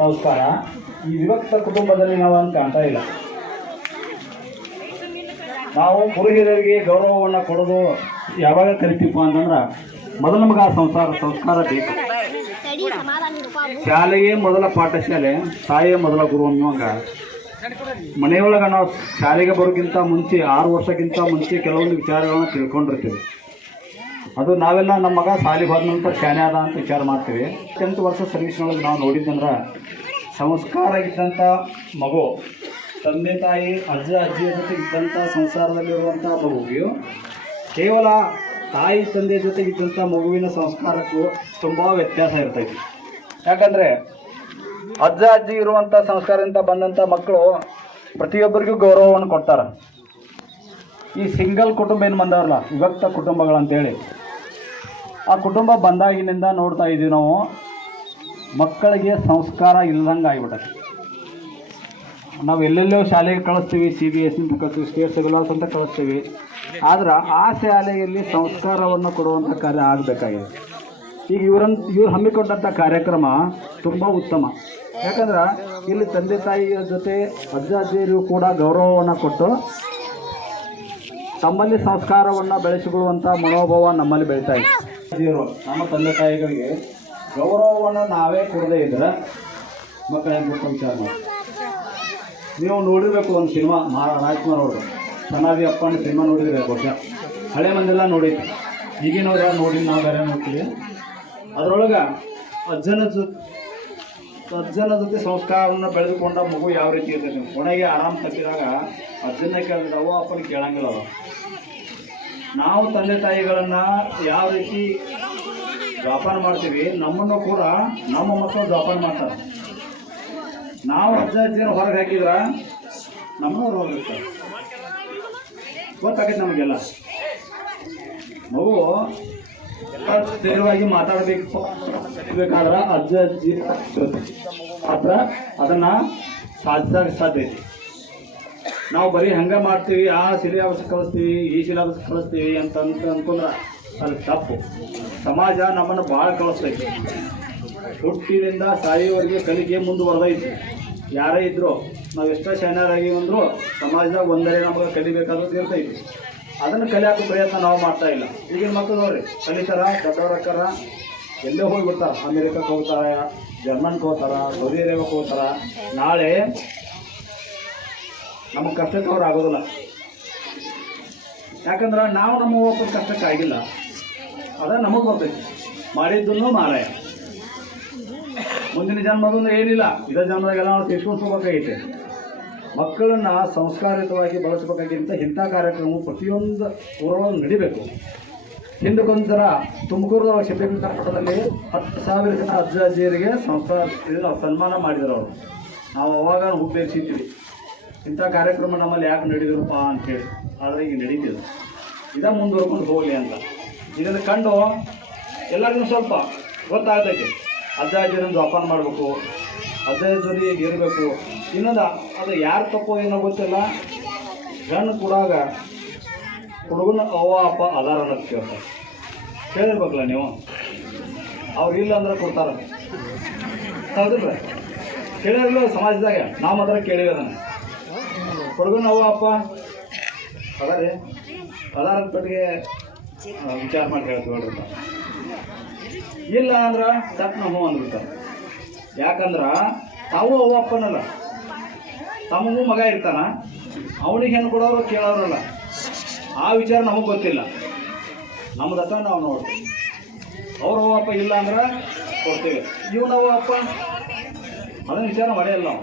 ಸಂಸ್ಕಾರ ಈ ವಿಭಕ್ತ ಕುಟುಂಬದಲ್ಲಿ ನಾವು ಅಂತ ಕಾಣ್ತಾ ಇಲ್ಲ. ನಾವು ಗುರು ಹಿರಿಯರಿಗೆ ಗೌರವವನ್ನು ಕೊಡೋದು ಯಾವಾಗ ಕರಿತೀವಪ್ಪ ಅಂತಂದ್ರೆ ಮೊದಲು ನಮಗೆ ಆ ಸಂಸ್ಕಾರ ಬೇಕು. ಶಾಲೆಯೇ ಮೊದಲ ಪಾಠಶಾಲೆ, ತಾಯಿಯೇ ಮೊದಲ ಗುರು ಅನ್ನುವಂಗ ಮನೆಯೊಳಗೆ ನಾವು ಶಾಲೆಗೆ ಬರೋಕ್ಕಿಂತ ಮುಂಚೆ 6 ವರ್ಷಕ್ಕಿಂತ ಮುಂಚೆ ಕೆಲವೊಂದು ವಿಚಾರಗಳನ್ನ ತಿಳ್ಕೊಂಡಿರ್ತೀವಿ. ಅದು ನಾವೆಲ್ಲ ನಮ್ಮ ಮಗ ಶಾಲೆಗೆ ಹೋದ ನಂತರ ಶಾಲೆ ಆದ ಅಂತ ವಿಚಾರ ಮಾಡ್ತೀವಿ. 10 ವರ್ಷ ಸರ್ವಿಸ್ನೊಳಗೆ ನಾವು ನೋಡಿದ್ದಂದ್ರೆ ಸಂಸ್ಕಾರ ಇದ್ದಂಥ ಮಗು ತಂದೆ ತಾಯಿ ಅಜ್ಜ ಅಜ್ಜಿಯ ಜೊತೆ ಇದ್ದಂಥ ಸಂಸಾರದಲ್ಲಿರುವಂಥ ಮಗುವಿಗೆ ಕೇವಲ ತಾಯಿ ತಂದೆ ಜೊತೆಗಿದ್ದಂಥ ಮಗುವಿನ ಸಂಸ್ಕಾರಕ್ಕೂ ತುಂಬ ವ್ಯತ್ಯಾಸ ಇರ್ತೈತಿ. ಯಾಕಂದರೆ ಅಜ್ಜ ಅಜ್ಜಿ ಇರುವಂಥ ಸಂಸ್ಕಾರದಿಂದ ಬಂದಂಥ ಮಕ್ಕಳು ಪ್ರತಿಯೊಬ್ಬರಿಗೂ ಗೌರವವನ್ನು ಕೊಡ್ತಾರೆ. ಈ ಸಿಂಗಲ್ ಕುಟುಂಬ ಏನು ಬಂದವರಲ್ಲ, ವಿಭಕ್ತ ಕುಟುಂಬಗಳಂತೇಳಿ, ಆ ಕುಟುಂಬ ಬಂದಾಗಿನಿಂದ ನೋಡ್ತಾ ಇದ್ದೀವಿ ನಾವು ಮಕ್ಕಳಿಗೆ ಸಂಸ್ಕಾರ ಇಲ್ಲದಂಗೆ ಆಗಿಬಿಟ್ಟೈತಿ. ನಾವು ಎಲ್ಲೆಲ್ಲೋ ಶಾಲೆಗೆ ಕಳಿಸ್ತೀವಿ, CBSE ಅಂತ ಕಳಿಸ್ತೀವಿ, ಸ್ಟೇಟ್ ಸಿವಿಲಾರ್ಸ್ ಅಂತ ಕಳಿಸ್ತೀವಿ. ಆದ್ರೆ ಆ ಶಾಲೆಯಲ್ಲಿ ಸಂಸ್ಕಾರವನ್ನು ಕೊಡುವಂಥ ಕಾರ್ಯ ಆಗಬೇಕಾಗಿದೆ. ಈಗ ಇವ್ರು ಹಮ್ಮಿಕೊಂಡಂಥ ಕಾರ್ಯಕ್ರಮ ತುಂಬ ಉತ್ತಮ. ಯಾಕಂದ್ರೆ ಇಲ್ಲಿ ತಂದೆ ತಾಯಿಯ ಜೊತೆ ಅಜ್ಜ ಅಜ್ಜಿಯರಿಗೂ ಕೂಡ ಗೌರವವನ್ನು ಕೊಟ್ಟು ತಮ್ಮಲ್ಲಿ ಸಂಸ್ಕಾರವನ್ನು ಬೆಳೆಸಿಕೊಳ್ಳುವಂಥ ಮನೋಭಾವ ನಮ್ಮಲ್ಲಿ ಬೆಳೀತಾ ಇದೆ. ಅಜ್ಜಿಯರು ನಮ್ಮ ತಂದೆ ತಾಯಿಗಳಿಗೆ ಗೌರವವನ್ನು ನಾವೇ ಕೊಡದೇ ಇದ್ರೆ ಮಕ್ಕಳ ವಿಚಾರ ಮಾಡಿ. ನೀವು ನೋಡಿರಬೇಕು ಒಂದು ಸಿನಿಮಾ ರಾಜ್ಕುಮಾರ್ ಅವರು ಸನಾದಿ ಅಪ್ಪನ ಸಿನಿಮಾ ನೋಡಿದ್ರೆ ಬಹುಶಃ ಹಳೆ ಮಂದೆಲ್ಲ ನೋಡಿದ್ವಿ. ಈಗಿನವ್ರು ಯಾರು ನೋಡಿ ನಾವು ಬೇರೆ ನೋಡ್ತೀವಿ. ಅದರೊಳಗೆ ಅಜ್ಜನ ಜೊತೆ ಸಂಸ್ಕಾರವನ್ನು ಬೆಳೆದುಕೊಂಡ ಮಗು ಯಾವ ರೀತಿ ಇರ್ತೈತೆ. ಕೊನೆಗೆ ಆರಾಮ್ ತಪ್ಪಿದಾಗ ಅಜ್ಜನ ಕೇಳಿದ್ರೆ ಅವ್ವ ಅಪ್ಪನ ಕೇಳಂಗಿಲ್ಲ ಅವ. ನಾವು ತಂದೆ ತಾಯಿಗಳನ್ನು ಯಾವ ರೀತಿ ಜೋಪಾನ ಮಾಡ್ತೀವಿ, ನಮ್ಮನ್ನು ಕೂಡ ನಮ್ಮ ಮಕ್ಕಳು ಜೋಪಾನ ಮಾಡ್ತಾರೆ. ನಾವು ಅಜ್ಜಿಯನ್ನು ಹೊರಗೆ ಹಾಕಿದ್ರೆ ನಮ್ಮನ್ನು ಹೊರಗಿರ್ತಾರೆ. ಗೊತ್ತಾಗೈತೆ ನಮಗೆಲ್ಲ. ಮಗು ಎಲ್ಲ ಧೈರ್ಯವಾಗಿ ಮಾತಾಡಬೇಕಾದ್ರೆ ಅಜ್ಜಿ ಮಾತ್ರ ಅದನ್ನು ಸಾಧಿಸಕ್ಕೆ ಸಾಧ್ಯ ಐತಿ. ನಾವು ಬರೀ ಹಂಗೆ ಮಾಡ್ತೀವಿ, ಆ ಸಿಲೆಬಸ್ ಕಳಿಸ್ತೀವಿ, ಈ ಸಿಲೆಬಸ್ ಕಳಿಸ್ತೀವಿ ಅಂತ ಅನ್ಕೊಂಡ್ರೆ ಅದು ತಪ್ಪು. ಸಮಾಜ ನಮ್ಮನ್ನು ಭಾಳ ಕಳಿಸ್ತೈತಿ. ಹುಟ್ಟಿನಿಂದ ಸಾಯುವವರೆಗೆ ಕಲಿಕೆ ಮುಂದುವರೆದೈತಿ. ಯಾರೇ ಇದ್ದರೂ ನಾವು ಎಷ್ಟೋ ಶಾಣ್ಯರಾಗಿ ಅಂದರೂ ಸಮಾಜದಾಗ ಒಂದರೆ ನಮಗೆ ಕಲಿಬೇಕಾದ್ರೂ ಇರ್ತೈತಿ. ಅದನ್ನು ಕಲಿಯೋಕೆ ಪ್ರಯತ್ನ ನಾವು ಮಾಡ್ತಾ ಇಲ್ಲ. ಈಗಿನ ಮಕ್ಕಳು ನೋಡ್ರಿ ಕಲಿತಾರ, ದೊಡ್ಡವರಕ್ಕಾರ ಎಲ್ಲೇ ಹೋಗಿಬಿಡ್ತಾರೆ. ಅಮೇರಿಕಕ್ಕೆ ಹೋಗ್ತಾರೆ, ಜರ್ಮನ್ಗೆ ಹೋಗ್ತಾರೆ, ಸೌದಿ ಅರೇಬಿಯಾಕ್ಕೆ ಹೋಗ್ತಾರೆ. ನಾಳೆ ನಮಗೆ ಕಷ್ಟಕ್ಕೆ ಅವ್ರು ಆಗೋದಿಲ್ಲ. ಯಾಕಂದ್ರೆ ನಾವು ನಮ್ಮ ಒಬ್ಬರ ಕಷ್ಟಕ್ಕೆ ಆಗಿಲ್ಲ. ಅದ ನಮಗೆ ಬರ್ತೈತಿ. ಮಾಡಿದ್ದನ್ನು ಮಾರಾಯ. ಮುಂದಿನ ಜನ್ಮದೂ ಏನಿಲ್ಲ, ಇದೇ ಜನ್ಮದಾಗೆಲ್ಲ ನಾವು ತಿಳ್ಕೊಂಡು ಹೋಗ್ಬೇಕಾಗೈತೆ. ಮಕ್ಕಳನ್ನು ಸಂಸ್ಕಾರಿತವಾಗಿ ಬಳಸಬೇಕಾಗಿಂತ ಇಂಥ ಕಾರ್ಯಕ್ರಮ ಪ್ರತಿಯೊಂದು ಊರೊಳಗೆ ನಡಿಬೇಕು. ಹಿಂದಕ್ಕೊಂದ್ಸಲ ತುಮಕೂರು ಶಿಬಿರದಲ್ಲಿ 10,000 ಜನ ಅಜ್ಜಿಯರಿಗೆ ಸನ್ಮಾನ ಮಾಡಿದ್ರು ಅವರು. ನಾವು ಅವಾಗ ಉಪಯೋಗಿಸಿದ್ವಿ ಇಂಥ ಕಾರ್ಯಕ್ರಮ ನಮ್ಮಲ್ಲಿ ಯಾಕೆ ನಡೀದ್ರಪ್ಪ ಅಂತೇಳಿ. ಆದರೆ ಈಗ ನಡೀತಿದೆ. ಇದೇ ಮುಂದುವರ್ಕೊಂಡು ಹೋಗಲಿ ಅಂತ. ಇದನ್ನು ಕಂಡು ಎಲ್ಲರಿಗೂ ಸ್ವಲ್ಪ ಗೊತ್ತಾಗ್ತೈತೆ. ಅಜ್ಜಿಯರನ್ನು ಜೋಪಾನ ಮಾಡಬೇಕು, ಅಜ್ಜ ಜೊತೆ ಇರಬೇಕು. ಇನ್ನೊಂದು ಅದು ಯಾರು ತಪ್ಪೋ ಏನೋ ಗೊತ್ತಿಲ್ಲ, ಹೆಣ್ಣು ಕೊಡಾಗ ಹುಡುಗನ ಅವ್ವ ಅಪ್ಪ ಅದಾರ ಅನ್ನೋದು ಕೇಳ್ತಾರೆ. ಕೇಳಿರ್ಬೇಕಲ್ಲ ನೀವು. ಅವ್ರು ಇಲ್ಲ ಅಂದ್ರೆ ಕೊಡ್ತಾರೆ, ಹೌದಿಲ್ಲ? ಕೇಳಿರಲಿಲ್ಲ ಸಮಾಜದಾಗ. ನಾವು ಮಾತ್ರ ಕೇಳಿವಿ ಅದನ್ನು. ಹುಡುಗನ ಅವ್ವ ಅಪ್ಪ ಅದಾರೆ ಅದಾರ ಕಡೆಗೆ ವಿಚಾರ ಮಾಡಿ ಹೇಳ್ತೀವಿ ಹೇಳ್ರಿ. ಇಲ್ಲ ಅಂದ್ರೆ ತಪ್ಪು ನಾವು ಅಂದ್ಬಿಡ್ತಾರೆ. ಯಾಕಂದ್ರೆ ತಾವು ಅವ್ವ ಅಪ್ಪನಲ್ಲ, ತಮಗೂ ಮಗ ಇರ್ತಾನ, ಅವನಿಗೆ ಹೆಣ್ಣು ಕೊಡೋರು ಕೇಳೋರಲ್ಲ. ಆ ವಿಚಾರ ನಮಗೆ ಗೊತ್ತಿಲ್ಲ. ನಮ್ಮದತ್ತ ನಾವು ನೋಡ್ತೀವಿ. ಅವ್ರ ಅವ್ವ ಅಪ್ಪ ಇಲ್ಲ ಅಂದ್ರೆ ಕೊಡ್ತೀವಿ. ಇವ್ನ ಅವ್ವ ಅಪ್ಪ ಅದನ್ನು ವಿಚಾರ ಮಾಡಿಲ್ಲ ನಾವು.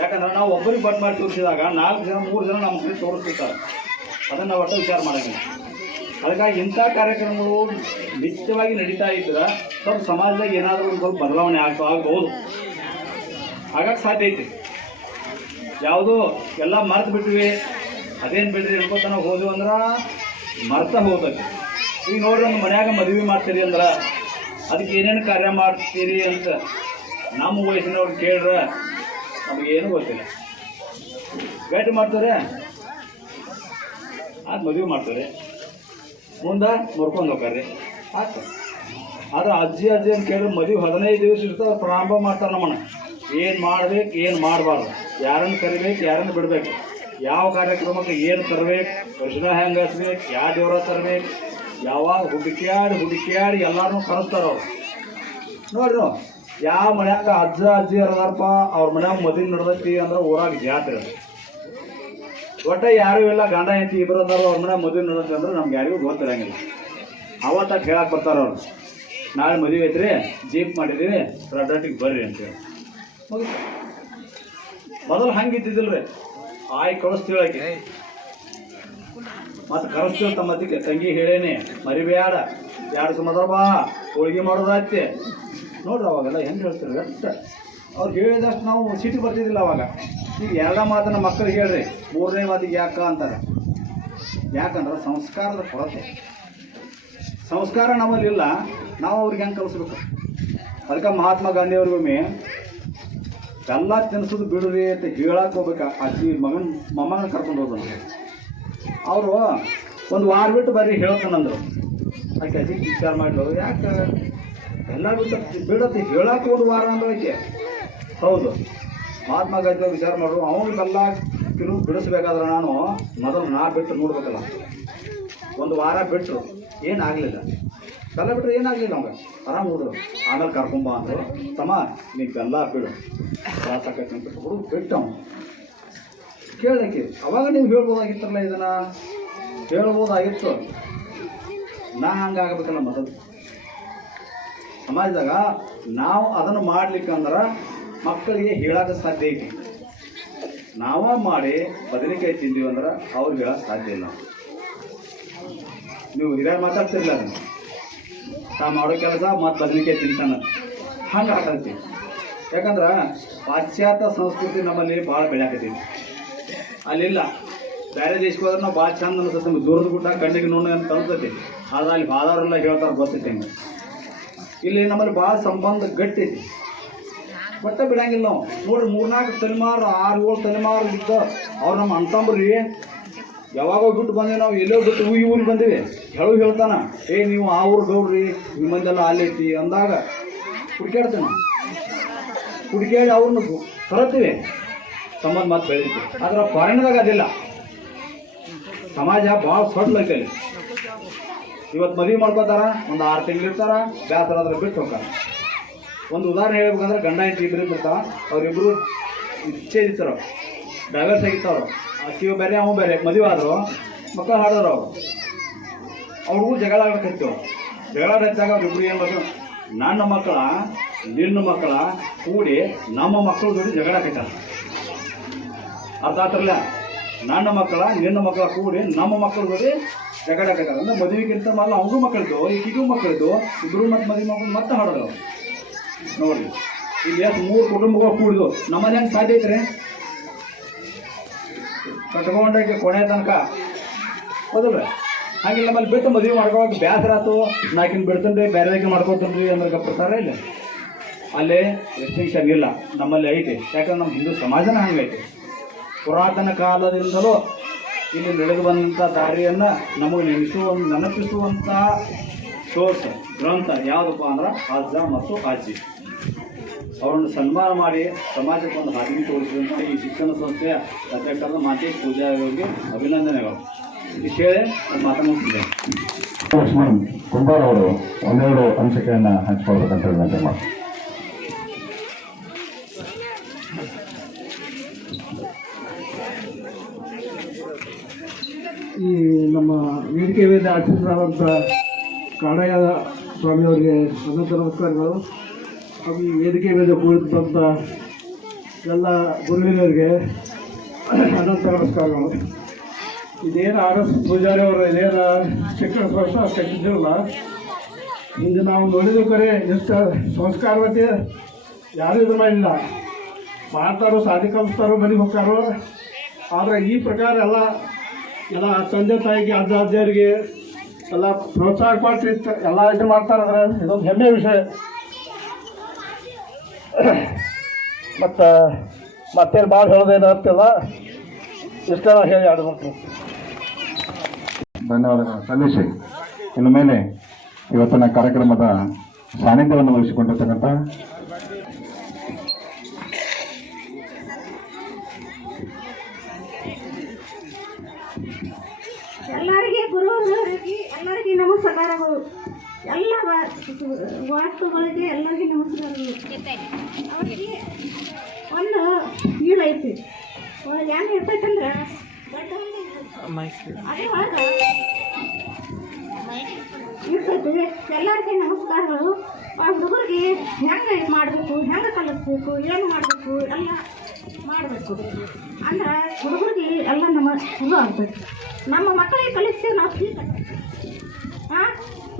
ಯಾಕಂದ್ರೆ ನಾವು ಒಬ್ಬರಿಗೆ ಬಟ್ ಮಾಡಿ ತೋರಿಸಿದಾಗ 4 ಜನ 3 ಜನ ನಮ್ಮ ಕಡೆ ತೋರಿಸ್ತಿರ್ತಾರೆ. ಅದನ್ನು ನಾವು ಒಟ್ಟು ವಿಚಾರ ಮಾಡೋಂಗಿಲ್ಲ. ಅದಕ್ಕಾಗಿ ಇಂಥ ಕಾರ್ಯಕ್ರಮಗಳು ನಿತ್ಯವಾಗಿ ನಡೀತಾ ಇದ್ರೆ ಸ್ವಲ್ಪ ಸಮಾಜದಾಗ ಏನಾದರೂ ಒಂದು ಸ್ವಲ್ಪ ಬದಲಾವಣೆ ಆಗ್ಬೋದು. ಹಾಗಾಗಿ ಸಾಧ್ಯ ಐತಿ. ಯಾವುದೋ ಎಲ್ಲ ಮರೆತು ಬಿಟ್ವಿ, ಅದೇನು ಬಿಡ್ರಿ ಅನ್ಕೋತ ನಾವು ಹೋದ್ವಿ ಅಂದ್ರೆ ಮರ್ತ ಹೋಗ್ತೈತಿ. ಈಗ ನೋಡ್ರಿ, ಒಂದು ಮನ್ಯಾಗ ಮದುವೆ ಮಾಡ್ತೀರಿ ಅಂದ್ರೆ ಅದಕ್ಕೆ ಏನೇನು ಕಾರ್ಯ ಮಾಡ್ತೀರಿ ಅಂತ ನಮ್ಮ ವಯಸ್ಸಿನವ್ರು ಕೇಳ್ರೆ ನಮಗೇನು ಗೊತ್ತಿಲ್ಲ. ಭೇಟಿ ಮಾಡ್ತಾರೆ, ಅದು ಮದುವೆ ಮಾಡ್ತಾರೆ, ಮುಂದೆ ನೋಡ್ಕೊಂಡು ಹೋಗ್ತಾರೆ ಆಯ್ತು. ಆದ್ರೆ ಅಜ್ಜಿ ಅಂತ ಕೇಳಿದ್ರೆ ಮದುವೆ 15 ದಿವಸ ಇರ್ತಾರೆ. ಪ್ರಾರಂಭ ಮಾಡ್ತಾರೆ ನಮ್ಮನ್ನು. ಏನು ಮಾಡ್ಬೇಕು, ಏನು ಮಾಡಬಾರ್ದು, ಯಾರನ್ನು ಕರಿಬೇಕು, ಯಾರನ್ನು ಬಿಡಬೇಕು, ಯಾವ ಕಾರ್ಯಕ್ರಮಕ್ಕೆ ಏನು ತರಬೇಕು, ವರ್ಷನ ಹೆಂಗೆ ಹಚ್ಬೇಕು, ಯಾವ ದೇವರ ತರಬೇಕು, ಯಾವಾಗ ಹುಡುಕ್ಯಾಡಿ ಎಲ್ಲರೂ ಕರೆಸ್ತಾರೆ ಅವ್ರು. ನೋಡ್ರಿ, ಯಾವ ಮನ್ಯಾಗ ಅಜ್ಜಿ ಅದಾರಪ್ಪ, ಅವ್ರ ಮನ್ಯಾಗ ಮದುವೆ ನಡೆದೈತಿ ಅಂದ್ರೆ ಊರಾಗ ಜಾತ್ರೆ. ಒಟ್ಟು ಯಾರು ಇಲ್ಲ, ಗಂಡ ಹೆಂಡತಿ ಇಬ್ಬರು ಅದಾರ, ಅವ್ರ ಮನ್ಯಾಗ ಮದುವೆ ನಡೆದೈತಿ ಅಂದ್ರೆ ನಮ್ಗೆ ಯಾರಿಗೂ ಗೊತ್ತಿರಂಗಿಲ್ಲ. ಅವತ್ತ ಕೇಳಕ್ಕೆ ಬರ್ತಾರೆ ಅವ್ರು, ನಾಳೆ ಮದುವೆ ಐತ್ರಿ, ಜೀಪ್ ಮಾಡಿದ್ದೀವಿ, ರಡ್ಡಟ್ಟಿಗೆ ಬರ್ರಿ ಅಂತೇಳಿ. ಮೊದಲು ಹಂಗಿದ್ದಿದ್ದಿಲ್ರಿ. ಆಯ್ ಕಳಿಸ್ತೀಳಕ್ಕೆ ಮತ್ತು ಕರೆಸ್ತೀವಿ ತಮ್ಮತ್ತಿಗೆ, ತಂಗಿ ಹೇಳೇನಿ ಮರಿಬೇಡ, 2 ಸಮದ್ರ ಬಾ, ಹೋಳಿಗೆ ಮಾಡೋದಾಯ್ತಿ. ನೋಡ್ರಿ ಅವಾಗೆಲ್ಲ ಹೆಂಗೆ ಹೇಳ್ತೀರಿ ಅಷ್ಟ. ಅವ್ರು ಹೇಳಿದಷ್ಟು ನಾವು ಸಿಟಿ ಬರ್ತಿದ್ದಿಲ್ಲ ಅವಾಗ. ಈಗ 2 ಮಾತನ್ನ ಮಕ್ಕಳಿಗೆ ಹೇಳ್ರಿ, 3ನೇ ಮಾತಿಗೆ ಯಾಕ ಅಂತಾರೆ. ಯಾಕಂದ್ರೆ ಸಂಸ್ಕಾರದ ಕೊರತೆ. ಸಂಸ್ಕಾರ ನಮ್ಮಲ್ಲಿ ಇಲ್ಲ, ನಾವು ಅವ್ರಿಗೆ ಹೆಂಗೆ ಕಲಿಸ್ಬೇಕು? ಅದಕ್ಕೆ ಮಹಾತ್ಮ ಗಾಂಧಿಯವ್ರಿಗೊಮ್ಮೆ ಎಲ್ಲ ತಿನ್ನಿಸೋದು ಬಿಡ್ರಿ ಅಂತ ಹೇಳಕ್ಕೆ ಹೋಗ್ಬೇಕು. ಅಜ್ಜಿ ಮೊಮ್ಮಗನ ಕರ್ಕೊಂಡು ಹೋದನು. ಅವರು 1 ವಾರ ಬಿಟ್ಟು ಬರ್ರಿ ಹೇಳ್ತಾನಂದ್ರು. ಆಕೆ ಅಜ್ಜಿ ವಿಚಾರ ಮಾಡಿದ್ರು, ಯಾಕೆ ಎಲ್ಲ ಬಿಡತ್ತೆ ಹೇಳಕ್ಕೆ 1 ವಾರ ಅಂದ್ರೆ ಹೌದು. ಮಹಾತ್ಮ ಗಾಂಧಿ ವಿಚಾರ ಮಾಡಿದ್ರು, ಅವನಿಗೆಲ್ಲ ಕೆಲವು ಬಿಡಿಸ್ಬೇಕಾದ್ರೆ ನಾನು ಮೊದಲು ನಾ ಬಿಟ್ಟು ನೋಡ್ಬೇಕಲ್ಲ. 1 ವಾರ ಬಿಟ್ಟರು, ಏನಾಗಲಿಲ್ಲ. ಬೆಲ್ಲ ಬಿಟ್ಟರೆ ಏನಾಗಲಿಲ್ಲ ಅವಾಗ, ಆರಾಮ್ ನೋಡ್ರು. ಆಮೇಲೆ ಕರ್ಕೊಂಬ ಅಂದರು, ತಮ್ಮ ನೀನು ಬೆಲ್ಲ ಬಿಡು, ಸಾಕೈತಿ ಅಂತ ಬಿಟ್ಟು ಬಿಟ್ಟು ಅವನು ಕೇಳಕ್ಕೆ. ಅವಾಗ ನೀವು ಹೇಳ್ಬೋದಾಗಿತ್ತಲ್ಲ, ಇದನ್ನು ಹೇಳ್ಬೋದಾಗಿತ್ತು. ನಾ ಹಂಗಾಗಬೇಕಲ್ಲ ಮೊದಲು ಸಮಾಜದಾಗ ನಾವು ಅದನ್ನು ಮಾಡ್ಲಿಕ್ಕಂದ್ರೆ ಮಕ್ಕಳಿಗೆ ಹೇಳಕ್ಕೆ ಸಾಧ್ಯ ಐತಿ. ನಾವ ಮಾಡಿ ಬದನೆಕಾಯಿ ತಿಂದೀವಿ ಅಂದ್ರೆ ಅವ್ರಿಗೆ ಹೇಳಕ್ಕೆ ಸಾಧ್ಯ ಇಲ್ಲ. ನೀವು ಹಿರಿಯರು ಮಾತಾಡ್ತಿರ್ಲಿಲ್ಲ ಅದನ್ನು ತಾ ಮಾಡೋ ಕೆಲಸ ಮತ್ತು ಬದನೆಕಾಯಿ ತಿಂತಾನ ಹಂಗೆ ಆಟಾಡ್ತೀವಿ. ಯಾಕಂದ್ರೆ ಪಾಶ್ಚಾತ್ಯ ಸಂಸ್ಕೃತಿ ನಮ್ಮಲ್ಲಿ ಭಾಳ ಬೆಳೆಯಾಕತ್ತೀವಿ. ಅಲ್ಲಿಲ್ಲ ಬೇರೆ ದೇಶಕ್ಕೆ ಹೋದ್ರೆ ನಾವು ಭಾಳ ಚಂದ ಅನ್ಸುತ್ತೆ. ನಮ್ಗೆ ದೂರದ ಗುಡ್ಡ ಕಣ್ಣಿಗೆ ನೋಡ ಅಂತ ಅನ್ಸತಿ. ಆದ್ರೆ ಅಲ್ಲಿ ಬಾದಾರೆಲ್ಲ ಹೇಳ್ತಾರೆ ಗೊತ್ತೈತೆ ಹೆಂಗೆ. ಇಲ್ಲಿ ನಮ್ಮಲ್ಲಿ ಭಾಳ ಸಂಬಂಧ ಗಟ್ಟಿ ಐತಿ. ಒಟ್ಟ ಬಿಡಂಗಿಲ್ಲ ನಾವು. ನೋಡ್ರಿ 3-4 ತಲೆಮಾರು 6-7 ತಲೆಮಾರು ಇದ್ದ ಅವ್ರು ನಮ್ಮ ಅಂತಂಬ್ರಿ ಯಾವಾಗೋ ಬಿಟ್ಟು ಬಂದೇವಿ. ನಾವು ಎಲ್ಲೋ ಬಿಟ್ಟು ಈ ಊರಿಗೆ ಬಂದೀವಿ ಹೇಳ್ತಾನ ನೀವು ಆ ಊರು ಗೌಡ್ರಿ ನಿಮ್ಮಂದೆಲ್ಲ ಅಲ್ಲೈತಿ ಅಂದಾಗ ಹುಡುಕಾಡ್ತೇವೆ. ಹುಡುಕಾಡಿ ಅವ್ರನ್ನ ತರತ್ತೀವಿ, ಸಂಬಂಧ ಮಾತು ಬೆಳೀತೀವಿ. ಆದ್ರೆ ಫಾರಿನ್ದಾಗ ಅದಿಲ್ಲ. ಸಮಾಜ ಭಾಳ ಸೊಡ್ಲೈತೆ ಅಲ್ಲಿ. ಇವತ್ತು ಮದುವೆ ಮಾಡ್ಕೋತಾರ, ಒಂದು 6 ತಿಂಗಳು ಇರ್ತಾರ, ಬೇಸರ ಆದ್ರೆ ಬಿಟ್ಟು ಹೋಗ್ತಾರೆ. ಒಂದು ಉದಾಹರಣೆ ಹೇಳ್ಬೇಕಂದ್ರೆ ಗಂಡ ಹೆಂಡತಿ ಇಬ್ಬರು ಇರ್ತಾವ. ಅವರಿಬ್ಬರು ಇಚ್ಛೆ ಡೈವರ್ಸ್ ಆಗಿತ್ತವ್ರು. ಆಕಿಯು ಬೇರೆ ಅವ ಬೇರೆ ಮದುವೆ ಆದರು, ಮಕ್ಕಳು ಹಾಡೋರು ಅವರು. ಅವ್ರಿಗೂ ಜಗಳ ಆಡಕೈತಿ. ಜಗಳ ಹಚ್ಚಾಗ ಅವ್ರಿಬ್ರು ಏನು ಮಾಡ್ತಾರೆ, ನನ್ನ ಮಕ್ಕಳ ನಿನ್ನ ಮಕ್ಕಳ ಕೂಡಿ ನಮ್ಮ ಮಕ್ಕಳ ಜೋಡಿ ಜಗಳ ಆಕೈತಾರ. ಅರ್ಥ ಆಗ್ತಿರಲ್ಲ? ನನ್ನ ಮಕ್ಕಳ ನಿನ್ನ ಮಕ್ಕಳ ಕೂಡಿ ನಮ್ಮ ಮಕ್ಕಳ ಜೋಡಿ ಜಗಳ ಆಕೈತಾರ. ಅಂದ್ರೆ ಮದುವೆಗಿಂತ ಮೊದಲು ಅವ್ರಿಗೂ ಮಕ್ಕಳಿದ್ದು, ಈಗಿಗೂ ಮಕ್ಕಳಿದ್ದು, ಇಬ್ಬರು ಮತ್ತು ಮದುವೆ ಮಕ್ಕಳು ಮತ್ತೆ ಹಾಡೋರು. ನೋಡ್ರಿ ಇಲ್ಲಿ ಎಷ್ಟು 3 ಕುಟುಂಬಗಳು ಕೂಡಿದು ನಮ್ಮಲ್ಲಿ ಹೆಂಗೆ ಸಾಧ್ಯ ಐತ್ರಿ? ಕಟ್ಕೊಂಡಾಗ ಕೊನೆ ತನಕ ಹೌದಲ್ರಿ? ಹಾಗೆ ನಮ್ಮಲ್ಲಿ ಬಿಟ್ಟು ಮದುವೆ ಮಾಡ್ಕೊಳಕ್ಕೆ ಬೇಸರ ಆಯ್ತು, ನಾಕಿನ ಬಿಡ್ತಂದ್ರೆ ಬೇರೆದಾಗಿ ಮಾಡ್ಕೊತನ್ರಿ ಅಂದ್ರೆ ಗಪ್ಪಿರ್ತಾರ. ಇಲ್ಲ ಅಲ್ಲಿ ರೆಸ್ಟ್ರಿಕ್ಷನ್ ಇಲ್ಲ, ನಮ್ಮಲ್ಲಿ ಐತಿ. ಯಾಕಂದ್ರೆ ನಮ್ಮ ಹಿಂದೂ ಸಮಾಜನ ಹಂಗೈತಿ. ಪುರಾತನ ಕಾಲದಿಂದಲೂ ಇಲ್ಲಿ ನಡೆದು ಬಂದಂಥ ದಾರಿಯನ್ನು ನಮಗೆ ನೆನಪಿಸುವಂಥ ಸೋರ್ಸ್ ಗ್ರಂಥ ಯಾವುದಪ್ಪ ಅಂದ್ರೆ ಅಜ್ಜ ಮತ್ತು ಅಜ್ಜಿ. ಅವರನ್ನು ಸನ್ಮಾನ ಮಾಡಿ ಸಮಾಜಕ್ಕೆ ಒಂದು ಹಾದಿ ತೋರಿಸಿದಂಥ ಈ ಶಿಕ್ಷಣ ಸಂಸ್ಥೆಯ ಅಧ್ಯಕ್ಷರಾದ ಮಾತೇಶ್ ಪೂಜಾರಿ ಅವರಿಗೆ ಅಭಿನಂದನೆಗಳು. ಇಷ್ಟು ಹೇಳಿ ಮಾತನಾಡ್ತಿದ್ದೇನೆ. ಲಕ್ಷ್ಮಣ್ ಕುಂಬಾರ್ ಅವರು ಒಂದೆರಡು ಅನಿಸಿಕೆಯನ್ನು ಹಂಚಿಕೊಳ್ಬೇಕಂತ ವಿನಂತಿ ಮಾಡಿ. ಈ ನಮ್ಮ ವೇದಿಕೆ ಮೇಲೆ ಆಚರಿಸಲಾದಂಥ ಕಾಡಯ್ಯ ಸ್ವಾಮಿಯವರಿಗೆ ಅನಂತ ನಮಸ್ಕಾರಗಳು. ಹಾಗೂ ಈ ವೇದಿಕೆ ಮೇಲೆ ಕುಳಿತಂಥ ಎಲ್ಲ ಗುರುವಿನವರಿಗೆ ಅನಂತ ನಮಸ್ಕಾರಗಳು. ಇದೇನು RS ಪೂಜಾರಿ ಅವರು ಇದೇನು ಶಿಕ್ಷಣ ಸಂಸ್ಥೆ ಕಟ್ಟಿದ್ದಿರಲ್ಲ, ಹಿಂದೆ ನಾವು ನೋಡಿದ ಕರೆ ಎಷ್ಟು ಸಂಸ್ಕಾರವತಿ ಯಾರೂ ಇದ್ರ ಮಾಡಿಲ್ಲ. ಮಾಡ್ತಾರೋ ಸಾಧಿ ಕಲಿಸ್ತಾರೋ ಮನೆಗೆ ಹೋಗ್ತಾರೋ. ಆದರೆ ಈ ಪ್ರಕಾರ ಎಲ್ಲ ತಂದೆ ತಾಯಿಗೆ ಅಜ್ಜ ಅಜ್ಜಿಯರಿಗೆ ಎಲ್ಲ ಪ್ರೋತ್ಸಾಹ ಕೊಟ್ಟು ಎಲ್ಲ ಇದು ಮಾಡ್ತಾರಂದ್ರೆ ಇದೊಂದು ಹೆಮ್ಮೆಯ ವಿಷಯ. ಮತ್ತೇನು ಭಾಳ ಹೇಳೋದೇನು ಆಗ್ತಿಲ್ಲ. ಇಷ್ಟ ಹೇಳಿ ಆಡ್ಬೇಕು. ಧನ್ಯವಾದಗಳು ಸಲ್ಲಿಸಿ. ಇನ್ನು ಮೇಲೆ ಇವತ್ತಿನ ಕಾರ್ಯಕ್ರಮದ ಸಾನ್ನಿಧ್ಯವನ್ನು ವಹಿಸಿಕೊಂಡಿರ್ತಕ್ಕಂಥ ಎಲ್ಲರಿಗೆ ಗುರುವರಿಗೆ ಎಲ್ಲರಿಗೆ ನಮಸ್ಕಾರಗಳು. ಎಲ್ಲ ವಾಸ್ತುಗಳಿಗೆ ಎಲ್ಲರಿಗೆ ನಮಸ್ಕಾರಗಳು. ಅವರಿಗೆ ಒಂದು ಈಡೈತಿ ಹೆಂಗೆ ಇರ್ತೈತಂದ್ರೆ ಅದೇ ಒಳಗೆ ಇರ್ತೈತಿ. ಎಲ್ಲರಿಗೆ ನಮಸ್ಕಾರಗಳು. ಆ ಹುಡುಗರಿಗೆ ಹೆಂಗೆ ಇದು ಮಾಡಬೇಕು, ಹೆಂಗೆ ಕಲಿಸ್ಬೇಕು, ಏನು ಮಾಡಬೇಕು ಎಲ್ಲ ಮಾಡಬೇಕು ಅಂದ್ರೆ ಹುಡುಗರಿಗೆ ಎಲ್ಲ ನಮ್ಮ ಚಲೋ ಆಗ್ತೈತಿ. ನಮ್ಮ ಮಕ್ಕಳಿಗೆ ಕಲಿಸ್ತೀವಿ ನಾವು ಫೀ ಕಟ್ಟಿ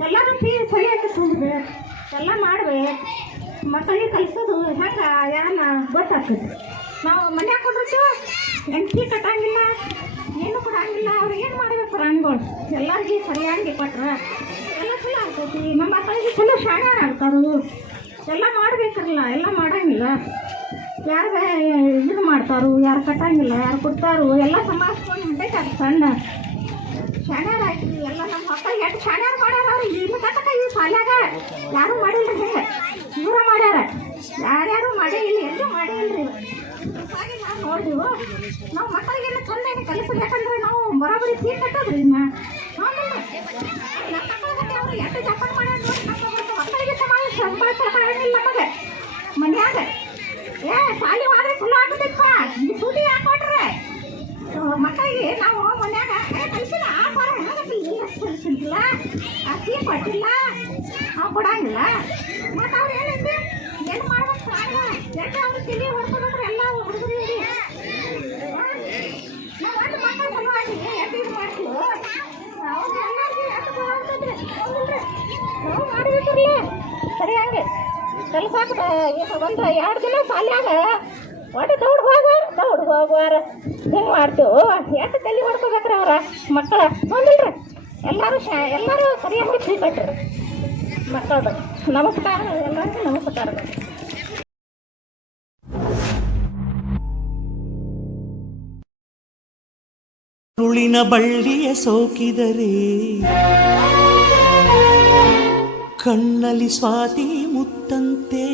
ಎಲ್ಲರೂ ಫೀ ಸರಿಯಾಗಿ ತುಂಬಿದೆ ಎಲ್ಲ ಮಾಡ್ಬೇಕು. ಮಕ್ಕಳಿಗೆ ಕಲಿಸೋದು ಹೆಂಗೆ ಯಾರನ್ನ ಗೊತ್ತಾಗ್ತೈತಿ. ನಾವು ಮನ್ಯಾಗ ಕೊಟ್ಟಿರ್ತೀವಿ, ಹೆಂಗೆ ಫೀ ಕಟ್ಟಂಗಿಲ್ಲ, ಏನು ಕೊಡಂಗಿಲ್ಲ. ಅವ್ರಿಗೆ ಏನು ಮಾಡಬೇಕು ಪ್ರಾಣಿಗಳು ಎಲ್ಲರಿಗೆ ಸರಿಯಾಗಿ ಕೊಟ್ರೆ ಎಲ್ಲ ಚಲೋ ಆಗ್ತೈತಿ. ನಮ್ಮ ಮಕ್ಕಳಿಗೆ ಚಲೋ ಶಾಣ್ಯಾರ ಆಗ್ತಾರು. ಎಲ್ಲ ಮಾಡ್ಬೇಕಲ್ಲ, ಎಲ್ಲ ಮಾಡಂಗಿಲ್ಲ. ಯಾರು ಇದು ಮಾಡ್ತಾರೋ, ಯಾರು ಕಟ್ಟಂಗಿಲ್ಲ, ಯಾರು ಕೊಡ್ತಾರೋ ಎಲ್ಲ ಸಮಾಜಿಸ್ಕೊಂಡು ಹೊಂಟೈತೆ. ಅದು ಸಣ್ಣ ಶಾಣ್ಯಾರ ಆಯ್ತು. ಎಲ್ಲ ನಮ್ಮ ಮಕ್ಕಳಿಗೆ ಎಷ್ಟು ಶಾಣ್ಯಾರ ಮಾಡ್ಯಾರ. ಅವ್ರು ಇನ್ನು ಕಟ್ಟಕ ಇವು ಶಾಲ್ಯಾಗ ಯಾರೂ ಮಾಡಿಲ್ಲ. ಹೆಂಗೆ ಇವರ ಮಾಡ್ಯಾರ, ಯಾರ್ಯಾರು ಮಾಡೇ ಇಲ್ಲ, ಎಲ್ಲೂ ಮಾಡೇ ಇಲ್ಲರಿ. ಹಾಗೆ ನಾವು ನೋಡಿದೆವು. ನಾವು ಮಕ್ಕಳಿಗೆಲ್ಲ ಚಂದಾಗಿ ಕಲಿಸ್ಬೇಕಂದ್ರೆ ನಾವು ಬರೋಬ್ಬರಿ ಫೀ ಕಟ್ಟೋದ್ರಿ. ಹೌದಲ್ಲ? ನಮ್ಮ ಮಕ್ಕಳಿಗೆ ಅವರು ಎಷ್ಟು ಜಪಾನ್ ಮಾಡ್ಯಾರ ನೋಡಿ. ನಮ್ಮ ಮಕ್ಕಳಿಗೆ ಸಂಭಾಳಿಸಲ್ಲ ನಮಗೆ ಮನ್ಯಾಗ. ಶಾಲೆ ಹೋದ್ರೆ ಚಲೋ ಆಗ್ತೈತಪ್ಪ, ಈ ಸೂಟಿ ಹಾಕೊಟ್ರೆ ಮಕ್ಕಳಿಗೆ ನಾವು ಮನ್ಯಾಗ ಕಲಿಸಿಲ್ಲ. ಆ ಸಾರ ಕಲಿಸಿಲ್ಲ, ಆ ಅಕ್ಕಿ ಕೊಟ್ಟಿಲ್ಲ ನಾವು ಕೊಡಂಗಿಲ್ಲ ಮತ್ತು ಅವ್ರು ಏನಂದ್ರೆ ಏನು ಮಾಡ್ಬೇಕು ಯಾಕೆ ಅವ್ರು ತಿಳಿ ಹೊಡ್ಕೊಂಡ್ರೆ ಎಲ್ಲ ಹುಡುಗರಿಗೆ ನಾವು ಒಂದು ಮಕ್ಕಳ ಸಲುವಾಗಿ ಯಾಕೆ ಇದು ಮಾಡ್ತೀವಿ ನಾವು ಎಲ್ಲರಿಗೂ ಯಾಕೆ ಮಾಡ್ತಿದ್ರಿ ನಾವು ಮಾಡಬೇಕಿರಲಿ ಸರಿ ಹಂಗೆ ಕಲ್ಸಾಕ ಒಂದು 2 ದಿನ ಸಾಲ್ಯಾಗ ಒಟ್ಟು ದೌಡ್ ಹೋಗುವಾರ ಹಿಂಗೆ ಮಾಡ್ತೇವೆ ಎಷ್ಟು ತಲೆ ಹೊಡ್ಕೋಬೇಕ್ರಿ ಅವ್ರ ಮಕ್ಕಳ ಬಂದಿಲ್ರಿ ಎಲ್ಲರೂ ಸರಿಯಾಗಿ ತಿಳ್ಕೊಟ್ರಿ ಮಕ್ಕಳದು ನಮಸ್ಕಾರ ಎಲ್ಲರಿಗೂ ನಮಸ್ಕಾರ. ಉರುಳಿನ ಬಳ್ಳಿಯ ಸೋಕಿದರೆ ಕಣ್ಣಲ್ಲಿ ಸ್ವಾತಿ ಮುತ್ತಂತೆ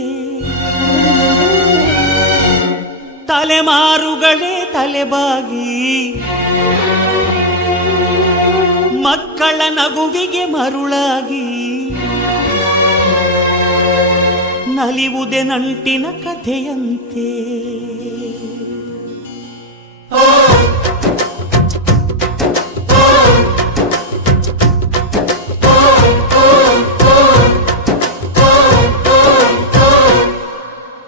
ತಲೆಮಾರುಗಳೇ ತಲೆಬಾಗಿ ಮಕ್ಕಳ ನಗುವಿಗೆ ಮರುಳಾಗಿ ನಲಿವುದೆ ನಂಟಿನ ಕಥೆಯಂತೆ.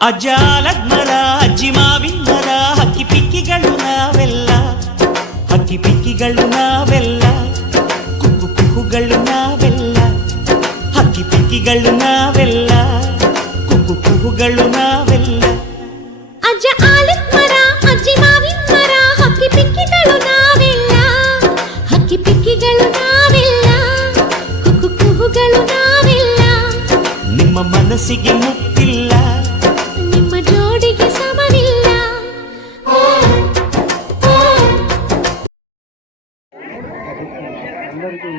ಅಜ್ಜ ಆಲದ ಅಜ್ಜಿ ಮಾವಿನ ಮರ ಹಕ್ಕಿ ಪಿಕ್ಕಿಗಳು ನಾವೆಲ್ಲ ಹಕ್ಕಿ ಪಿಕ್ಕಿಗಳು ನಾವೆಲ್ಲ ಕುಕ್ಕು ಕುಕ್ಕುಗಳು ನಾವೆಲ್ಲ ಹಕ್ಕಿ ಪಿಕ್ಕಿಗಳು ನಾವೆಲ್ಲ ಕುಕ್ಕು ಕುಕ್ಕುಗಳು ನಾವೆಲ್ಲ. ಅಜ್ಜ ಆಲದ ಮರ ಅಜ್ಜಿ ಮಾವಿನ ಮರ ಹಕ್ಕಿ ಪಿಕ್ಕಿಗಳು ನಾವೆಲ್ಲ ಹಕ್ಕಿ ಪಿಕ್ಕಿಗಳು ನಾವೆಲ್ಲ ಕುಕ್ಕು ಕುಕ್ಕುಗಳು ನಾವೆಲ್ಲ. ನಿಮ್ಮ ಮನಸ್ಸಿಗೆ ಮುಟ್ಟಿಲ್ಲ ನಿಮ್ಮ ಜೋಡಿಗೆ ಸಮವಿಲ್ಲ. ಎಲ್ಲರಿಗೂ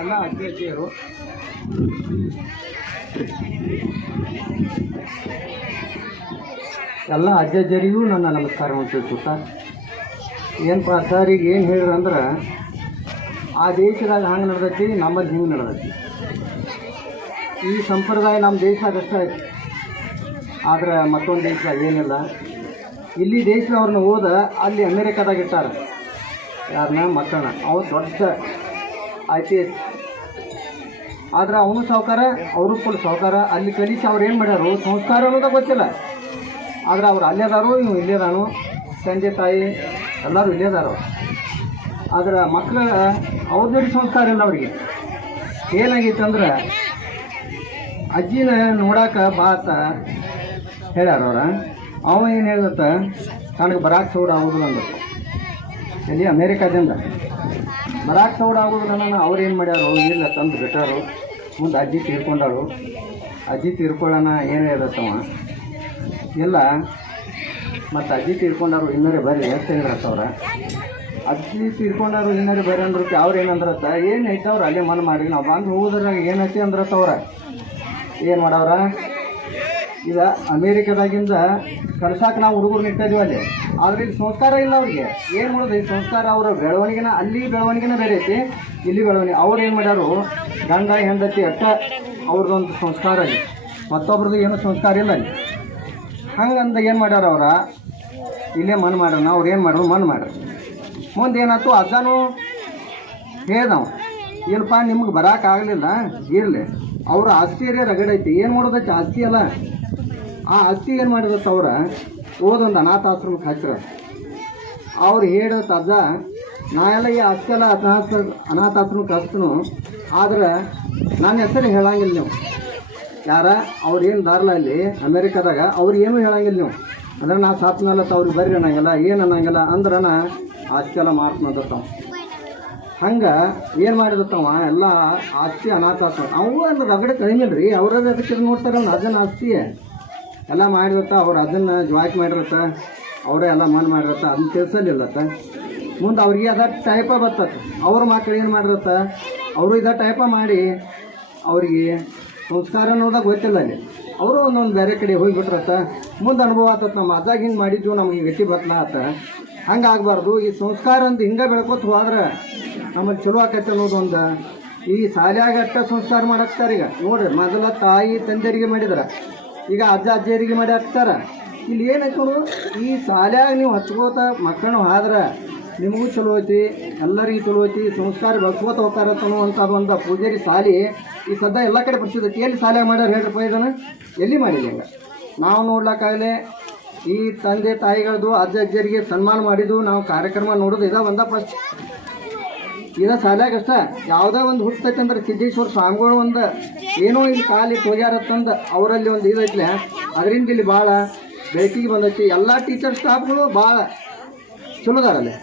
ಎಲ್ಲ ಅಧ್ಯಕ್ಷರು ಎಲ್ಲ ಅಜ್ಜರಿಗೂ ನನ್ನ ನಮಸ್ಕಾರವನ್ನು ತಿಳಿಸುತ್ತಾ ಏನಪ್ಪ ಸರ್ ಈಗ ಏನು ಹೇಳಿದ್ರಂದ್ರೆ ಆ ದೇಶದಾಗ ಹಂಗೆ ನಡೆದೈತಿ ನಮ್ಮಲ್ಲಿ ಹಿಂಗೆ ನಡೆದೈತಿ. ಈ ಸಂಪ್ರದಾಯ ನಮ್ಮ ದೇಶದಾಗ ಅಷ್ಟೇ ಐತಿ, ಆದ್ರೆ ಮತ್ತೊಂದು ದೇಶದಾಗ ಏನಿಲ್ಲ. ಇಲ್ಲಿ ದೇಶದವ್ರನ್ನ ಹೋದ ಅಲ್ಲಿ ಅಮೇರಿಕಾದಾಗ ಇಟ್ಟಾರ ಯಾರನ್ನ ಮಕ್ಕಳನ್ನ, ಅವ್ರು ದೊಡ್ಡ IPS ಆದ್ರೆ ಅವನು ಸಾವುಕಾರ ಅವರು ಫುಲ್ ಸಾವುಕಾರ. ಅಲ್ಲಿ ಕಲಿಸಿ ಅವ್ರು ಏನು ಮಾಡ್ಯಾರು ಸಂಸ್ಕಾರ ಅನ್ನೋದಾಗ ಗೊತ್ತಿಲ್ಲ, ಆದ್ರೆ ಅವ್ರು ಅಲ್ಲೇದಾರು ಇವು ಇಲ್ಲೇದಾನು, ತಂದೆ ತಾಯಿ ಎಲ್ಲರೂ ಇಲ್ಲೇದಾರು. ಆದ್ರೆ ಮಕ್ಕಳ ಅವ್ರದ್ದು ಸಂಸ್ಕಾರ ಇಲ್ಲ ಅವ್ರಿಗೆ. ಏನಾಗೈತೆ ಅಂದ್ರೆ ಅಜ್ಜಿನ ನೋಡಾಕ ಬಾ ಅಂತ ಹೇಳ್ಯಾರ ಅವ್ರ. ಅವ ಏನು ಹೇಳ್ದತ್ತ ನನಗೆ ಬರಾಕ್ ಸೌಡ್ ಆಗೋದಿಲ್ಲ ಅಂದ. ಎಲ್ಲಿ ಅಮೇರಿಕಾದಿಂದ ಬರಾಕ್ ಸೌಡ್ ಆಗೋದಿಲ್ಲ ನಾನು. ಅವ್ರು ಏನು ಮಾಡ್ಯಾರು ಇಲ್ಲ ತಂದು ಬಿಟ್ಟಾರು. ಮುಂದೆ ಅಜ್ಜಿ ತೀರ್ಕೊಂಡಾಳು. ಅಜ್ಜಿ ತೀರ್ಕೊಳ್ಳೋಣ ಏನು ಹೇಳ್ದತ್ತವ ಇಲ್ಲ ಮತ್ತು ಅಜ್ಜಿ ತೀರ್ಕೊಂಡಾರು ಇನ್ನೂರೇ ಬರ್ರಿ ಎಷ್ಟು ಹೇಳಿರತ್ತವ್ರ. ಅಜ್ಜಿ ತೀರ್ಕೊಂಡಾರು ಇನ್ನೂರೇ ಬರ್ರಿ ಅಂದ್ರತ್ತೆ. ಅವ್ರು ಏನಂದ್ರತ್ತ ಏನು ಐತೆ ಅವ್ರು ಅಲ್ಲೇ ಮನ್ ಮಾಡಿ ನಾವು ಬಂದು ಹೋದ್ರಾಗ ಏನೈತಿ ಅಂದ್ರತ್ತವ್ರ. ಏನು ಮಾಡವ್ರ ಈಗ ಅಮೇರಿಕಾದಾಗಿಂದ ಕಳ್ಸಾಕೆ ನಾವು ಹುಡುಗರು ಇಟ್ಟಿದ್ದೀವಿ ಅಲ್ಲಿ, ಆದ್ರೆ ಇಲ್ಲಿ ಸಂಸ್ಕಾರ ಇಲ್ಲ ಅವ್ರಿಗೆ. ಏನು ಮಾಡೋದು ಈ ಸಂಸ್ಕಾರ ಅವರ ಬೆಳವಣಿಗೆನ ಅಲ್ಲಿ ಬೆಳವಣಿಗೆನ ಬೇರೆ ಐತಿ, ಇಲ್ಲಿ ಬೆಳವಣಿಗೆ. ಅವ್ರು ಏನು ಮಾಡ್ಯಾರು ಗಂಡ ಹೆಂಡತಿ ಅಟ್ಟ ಅವ್ರದ್ದೊಂದು ಸಂಸ್ಕಾರ ಅಲ್ಲಿ, ಮತ್ತೊಬ್ರದ್ದು ಏನೂ ಸಂಸ್ಕಾರ ಇಲ್ಲ ಅಲ್ಲಿ. ಹಂಗಂದ ಏನು ಮಾಡ್ಯಾರ ಅವ್ರ ಇಲ್ಲೇ ಮನ್ ಮಾಡೋಣ. ಅವ್ರು ಏನು ಮಾಡ್ರು ಮನ್ ಮಾಡ್ರಿ. ಮುಂದೆ ಏನಾಯ್ತು ಅಜ್ಜನೂ ಹೇಳ್ದವ ಏನಪ್ಪ ನಿಮ್ಗೆ ಬರೋಕ್ಕಾಗಲಿಲ್ಲ ಇರಲಿ. ಅವ್ರ ಆಸ್ತಿಯರೇ ರಗಡೈತಿ, ಏನು ಮಾಡೋದೈತಿ ಆಸ್ತಿ ಅಲ್ಲ. ಆ ಆಸ್ತಿ ಏನು ಮಾಡಿದತ್ತ ಅವ್ರ ಓದೊಂದು ಅನಾಥಾಶ್ರಮಕ್ಕೆ ಹಚ್ಚಿರ. ಅವ್ರು ಹೇಳತ್ತ ಅಜ್ಜ ನಾ ಎಲ್ಲ ಈ ಆಸ್ತಿ ಎಲ್ಲ ಅನಾಥಾಶ್ರಮಕ್ಕೆ ಹಚ್ತನು, ಆದ್ರೆ ನನ್ನ ಹೆಸರು ಹೇಳಂಗಿಲ್ಲ ನೀವು. ಯಾರ ಅವ್ರು ಏನು ದಾರಲ್ಲ ಅಲ್ಲಿ ಅಮೇರಿಕಾದಾಗ ಅವ್ರು ಏನೂ ಹೇಳಂಗಿಲ್ಲ ನೀವು. ಅಂದ್ರೆ ನಾ ಸಾತ್ನಲ್ಲತ್ತ ಅವ್ರಿಗೆ ಬರ್ರಿ ಅನ್ನಂಗಿಲ್ಲ ಏನು ಅನ್ನಂಗಿಲ್ಲ. ಅಂದ್ರೆ ನಾ ಆಸ್ತಿ ಎಲ್ಲ ಮಾಡ್ತಾವ. ಹಂಗೆ ಏನು ಮಾಡಿದತ್ತವ ಎಲ್ಲ ಆಸ್ತಿ ಅನಾಥಾಶ್ರಮ. ಅವು ಅಂದ್ರೆ ರಗಡೆ ಕಡಿಮೆ ರೀ. ಅವ್ರದ್ದು ಅದಕ್ಕೆ ನೋಡ್ತಾರೆ ಅವ್ನು ಅಜ್ಜನ ಆಸ್ತಿ ಎಲ್ಲ ಮಾಡಿರತ್ತ. ಅವ್ರು ಅದನ್ನು ಜಾಯ್ಕ್ ಮಾಡಿರತ್ತ, ಅವರೇ ಎಲ್ಲ ಮನ್ ಮಾಡಿರತ್ತ. ಅದನ್ನ ತಿಳಿಸಲಿಲ್ಲತ್ತ. ಮುಂದೆ ಅವ್ರಿಗೆ ಅದ ಟೈಪ ಬರ್ತತ್ತೆ. ಅವ್ರ ಮಕ್ಳು ಏನು ಮಾಡಿರತ್ತ ಅವರು ಇದ ಟೈಪ ಮಾಡಿ ಅವ್ರಿಗೆ ಸಂಸ್ಕಾರ ಅನ್ನೋದಾಗ ಗೊತ್ತಿಲ್ಲ ಅಲ್ಲಿ. ಅವರು ಒಂದೊಂದು ಬೇರೆ ಕಡೆ ಹೋಗಿಬಿಟ್ರತ್ತ. ಮುಂದೆ ಅನುಭವ ಆತತ್ ನಮ್ಮ ಅಜ್ಜಾಗ ಹಿಂಗೆ ಮಾಡಿದ್ವು ನಮಗೆ ಗಟ್ಟಿ ಬತ್ತಲ ಆತ. ಹಂಗೆ ಆಗಬಾರ್ದು. ಈ ಸಂಸ್ಕಾರ ಅಂತ ಹಿಂಗೆ ಬೆಳ್ಕೊತ ಹೋದ್ರೆ ನಮಗೆ ಚಲೋ ಆಕೈತೆ ಅನ್ನೋದು ಒಂದು. ಈ ಶಾಲ್ಯಾಗ ಅಷ್ಟ ಸಂಸ್ಕಾರ ಮಾಡಾಕ್ತಾರೆ. ಈಗ ನೋಡ್ರಿ ಮೊದಲ ತಾಯಿ ತಂದೆಯರಿಗೆ ಮಾಡಿದಾರೆ, ಈಗ ಅಜ್ಜ ಅಜ್ಜಿಯರಿಗೆ ಮಾಡಿ ಹಾಕ್ತಾರೆ. ಇಲ್ಲಿ ಏನೈತೆ ನೋಡು ಈ ಶಾಲ್ಯಾಗ ನೀವು ಹಚ್ಕೋತ ಮಕ್ಕಳನ್ನು ಆದ್ರೆ ನಿಮಗೂ ಚಲೋ ಐತಿ, ಎಲ್ಲರಿಗೂ ಚಲೋ ಐತಿ. ಸಂಸ್ಕಾರ ಬೆಳೆಸ್ಕೋತ ಹೋಗ್ತಾರ ಅನ್ನುವಂಥದ್ದು ಒಂದು ಪೂಜಾರಿ ಸಾಲಿ ಈ ಸದ್ಯ ಎಲ್ಲ ಕಡೆ ಪ್ರಸಿದ್ಧ ಐತಿ. ಎಲ್ಲಿ ಸಾಲಿಯಾಗಿ ಮಾಡ್ಯಾರ ಹೇಳ್ರಪ್ಪ ಇದನ್ನು? ಎಲ್ಲಿ ಮಾಡಿಲ್ಲ ಹಂಗೆ. ನಾವು ನೋಡ್ಲಿಕ್ಕಾಗಲೇ ಈ ತಂದೆ ತಾಯಿಗಳದ್ದು ಅಜ್ಜ ಅಜ್ಜರಿಗೆ ಸನ್ಮಾನ ಮಾಡಿದ್ದು ನಾವು ಕಾರ್ಯಕ್ರಮ ನೋಡೋದು ಇದ ಒಂದ ಫಸ್ಟ್ ಇದ ಸಾಲ್ಯಾಗ ಅಷ್ಟ. ಯಾವುದೇ ಒಂದು ಹುಟ್ಟೈತೆ ಅಂದ್ರೆ ಸಿದ್ದೇಶ್ವರ ಸ್ವಾಮಿಗಳು ಒಂದು ಏನೋ ಇಲ್ಲಿ ಕಾಲಿಟ್ಟು ಹೋಗ್ಯಾರತ್ತಂದು ಅವರಲ್ಲಿ ಒಂದು ಇದೈತ್ಲೆ, ಅದರಿಂದ ಇಲ್ಲಿ ಭಾಳ ಬೆಳಕಿಗೆ ಬಂದೈತಿ. ಎಲ್ಲ ಟೀಚರ್ ಸ್ಟಾಫ್ಗಳು ಭಾಳ ಚಲೋದಾರಲ್ಲಿ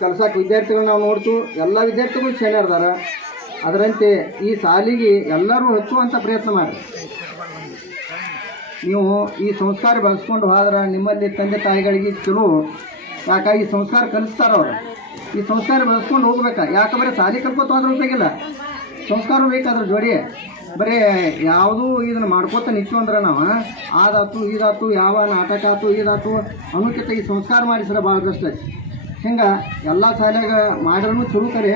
ಕಲ್ಸಕ್ಕೆ ವಿದ್ಯಾರ್ಥಿಗಳು ನಾವು ನೋಡ್ತು. ಎಲ್ಲ ವಿದ್ಯಾರ್ಥಿಗಳು ಚೆನ್ನಾಗಿರ್ದಾರ. ಅದರಂತೆ ಈ ಸಾಲಿಗೆ ಎಲ್ಲರೂ ಹಚ್ಚುವಂಥ ಪ್ರಯತ್ನ ಮಾಡಿ. ನೀವು ಈ ಸಂಸ್ಕಾರ ಬೆಳೆಸ್ಕೊಂಡು ಹೋದ್ರೆ ನಿಮ್ಮಲ್ಲಿ ತಂದೆ ತಾಯಿಗಳಿಗೆ ಚಲೋ. ಯಾಕಾಗಿ ಸಂಸ್ಕಾರ ಕಲಿಸ್ತಾರೆ ಅವರು. ಈ ಸಂಸ್ಕಾರ ಬೆಳೆಸ್ಕೊಂಡು ಹೋಗ್ಬೇಕಾ. ಯಾಕೆ ಬರೀ ಸಾಲಿ ಕಲ್ಕೋತ ಹೋದ್ರೂ ಬೇಕಿಲ್ಲ, ಸಂಸ್ಕಾರ ಬೇಕಾದ್ರೆ ಜೋಡಿ. ಬರೀ ಯಾವುದೂ ಇದನ್ನು ಮಾಡ್ಕೋತ ನಿಂತು ಅಂದ್ರೆ ನಾವು ಅದಾತು ಇದಾತು ಯಾವ ನಾಟಕ ಆತು ಇದಾತು ಅನ್ನೋಕ್ಕಿಂತ ಈ ಸಂಸ್ಕಾರ ಮಾಡಿಸ್ರೆ ಭಾಳ ಬೆಸ್ಟ್ ಐತಿ. ಹಿಂಗೆ ಎಲ್ಲ ಶಾಲ್ಯಾಗ ಮಾಡ್ರೂ ಚಲೋ ಕರೆ.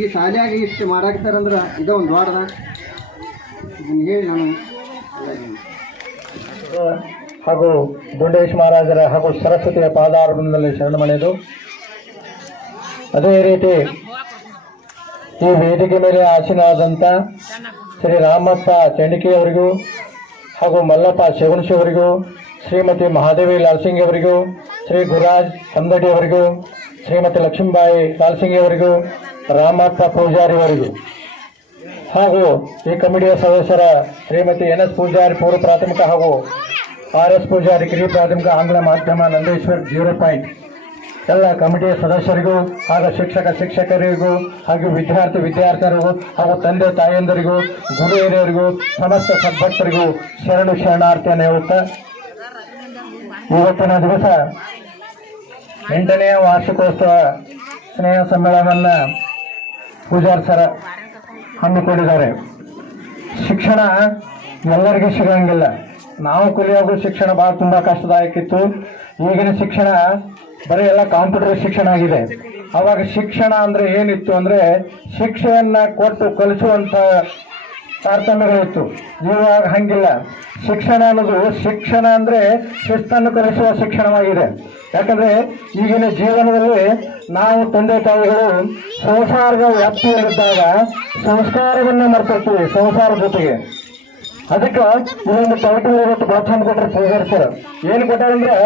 ಈ ಶಾಲ್ಯಾಗ ಇಷ್ಟು ಮಾಡಾಕ್ತಾರಂದ್ರೆ ಇದೇ ಒಂದು ದೊಡ್ಡದ. ಇದನ್ನು ಹೇಳಿ ನಾನು ಹಾಗೂ ದುಂಡೇಶ್ ಮಹಾರಾಜರ ಹಾಗೂ ಸರಸ್ವತಿಯ ಪಾದಾರ್ಪಣದಲ್ಲಿ ಶರಣ ಮನೆಯದು. ಅದೇ ರೀತಿ ಈ ವೇದಿಕೆ ಮೇಲೆ ಆಸೀನರಾದಂಥ ಶ್ರೀ ರಾಮಪ್ಪ ಚಂಡಿಕೆಯವರಿಗೂ ಹಾಗೂ ಮಲ್ಲಪ್ಪ ಶೇಗುಣಶಿ ಅವರಿಗೂ, ಶ್ರೀಮತಿ ಮಹಾದೇವಿ ಲಾಲ್ಸಿಂಗಿ ಅವರಿಗೂ, ಶ್ರೀ ಗುರುರಾಜ್ ಕಂದಡಿ ಅವರಿಗೂ, ಶ್ರೀಮತಿ ಲಕ್ಷ್ಮೀಬಾಯಿ ಲಾಲ್ಸಿಂಗಿ ಅವರಿಗೂ, ರಾಮಪ್ಪ ಪೂಜಾರಿ ಅವರಿಗೂ ಹಾಗೂ ಈ ಕಮಿಟಿಯ ಸದಸ್ಯರ ಶ್ರೀಮತಿ NS ಪೂಜಾರಿ ಪೂರ್ವ ಪ್ರಾಥಮಿಕ ಹಾಗೂ RS ಪೂಜಾರಿ ಕಿರಿಯ ಪ್ರಾಥಮಿಕ ಆಂಗ್ಲ ಮಾಧ್ಯಮ ನಂದೇಶ್ವರ್ 0 ಪಾಯಿಂಟ್ ಎಲ್ಲ ಕಮಿಟಿಯ ಸದಸ್ಯರಿಗೂ ಹಾಗೂ ಶಿಕ್ಷಕರಿಗೂ ಹಾಗೂ ವಿದ್ಯಾರ್ಥಿಗಳಿಗೂ ಹಾಗೂ ತಂದೆ ತಾಯಂದರಿಗೂ ಗುರು ಹಿರಿಯರಿಗೂ ಸಮಸ್ತ ಸದ್ಭಕ್ತರಿಗೂ ಶರಣಾರ್ಥಿಯನ್ನು ಹೇಳುತ್ತಾ, ಇವತ್ತಿನ ದಿವಸ 8ನೇ ವಾರ್ಷಿಕೋತ್ಸವ ಸ್ನೇಹ ಸಮ್ಮೇಳನವನ್ನು ಪೂಜಾರಿ ಸರ ಹಮ್ಮಿಕೊಂಡಿದ್ದಾರೆ. ಶಿಕ್ಷಣ ಎಲ್ಲರಿಗೂ ಸಿಗಂಗಿಲ್ಲ. ನಾವು ಕಲಿಯೋದು ಶಿಕ್ಷಣ ತುಂಬ ಕಷ್ಟದಾಯಕಿತ್ತು. ಈಗಿನ ಶಿಕ್ಷಣ ಬರೀ ಎಲ್ಲ ಕಾಂಪ್ಯೂಟರ್ ಶಿಕ್ಷಣ ಆಗಿದೆ. ಅವಾಗ ಶಿಕ್ಷಣ ಅಂದರೆ ಏನಿತ್ತು ಅಂದರೆ ಶಿಕ್ಷೆಯನ್ನು ಕೊಟ್ಟು ಕಲಿಸುವಂಥ ತಾರತಮ್ಯಗಳಿತ್ತು. ಇವಾಗ ಹಂಗಿಲ್ಲ. ಶಿಕ್ಷಣ ಅನ್ನೋದು ಶಿಕ್ಷಣ ಅಂದರೆ ಶಿಸ್ತನ್ನು ಕಲಿಸುವ ಶಿಕ್ಷಣವಾಗಿದೆ. ಯಾಕಂದರೆ ಈಗಿನ ಜೀವನದಲ್ಲಿ ನಾವು ತಂದೆ ತಾಯಿಗಳು ಸಂಸಾರದ ವ್ಯಾಪ್ತಿಯಲ್ಲಿದ್ದಾಗ ಸಂಸ್ಕಾರವನ್ನು ಮರ್ತಿರ್ತೀವಿ ಸಂಸಾರ ಜೊತೆಗೆ. ಅದಕ್ಕೆ ಇದೊಂದು ಟೈಟಲ್ ಇವತ್ತು ಪ್ರೋತ್ಸಾಹ ಕೊಟ್ಟರೆ ಪೂಜಾರಿ ಸರ್ ಏನು ಕೊಟ್ಟಾರಂದ್ರೆ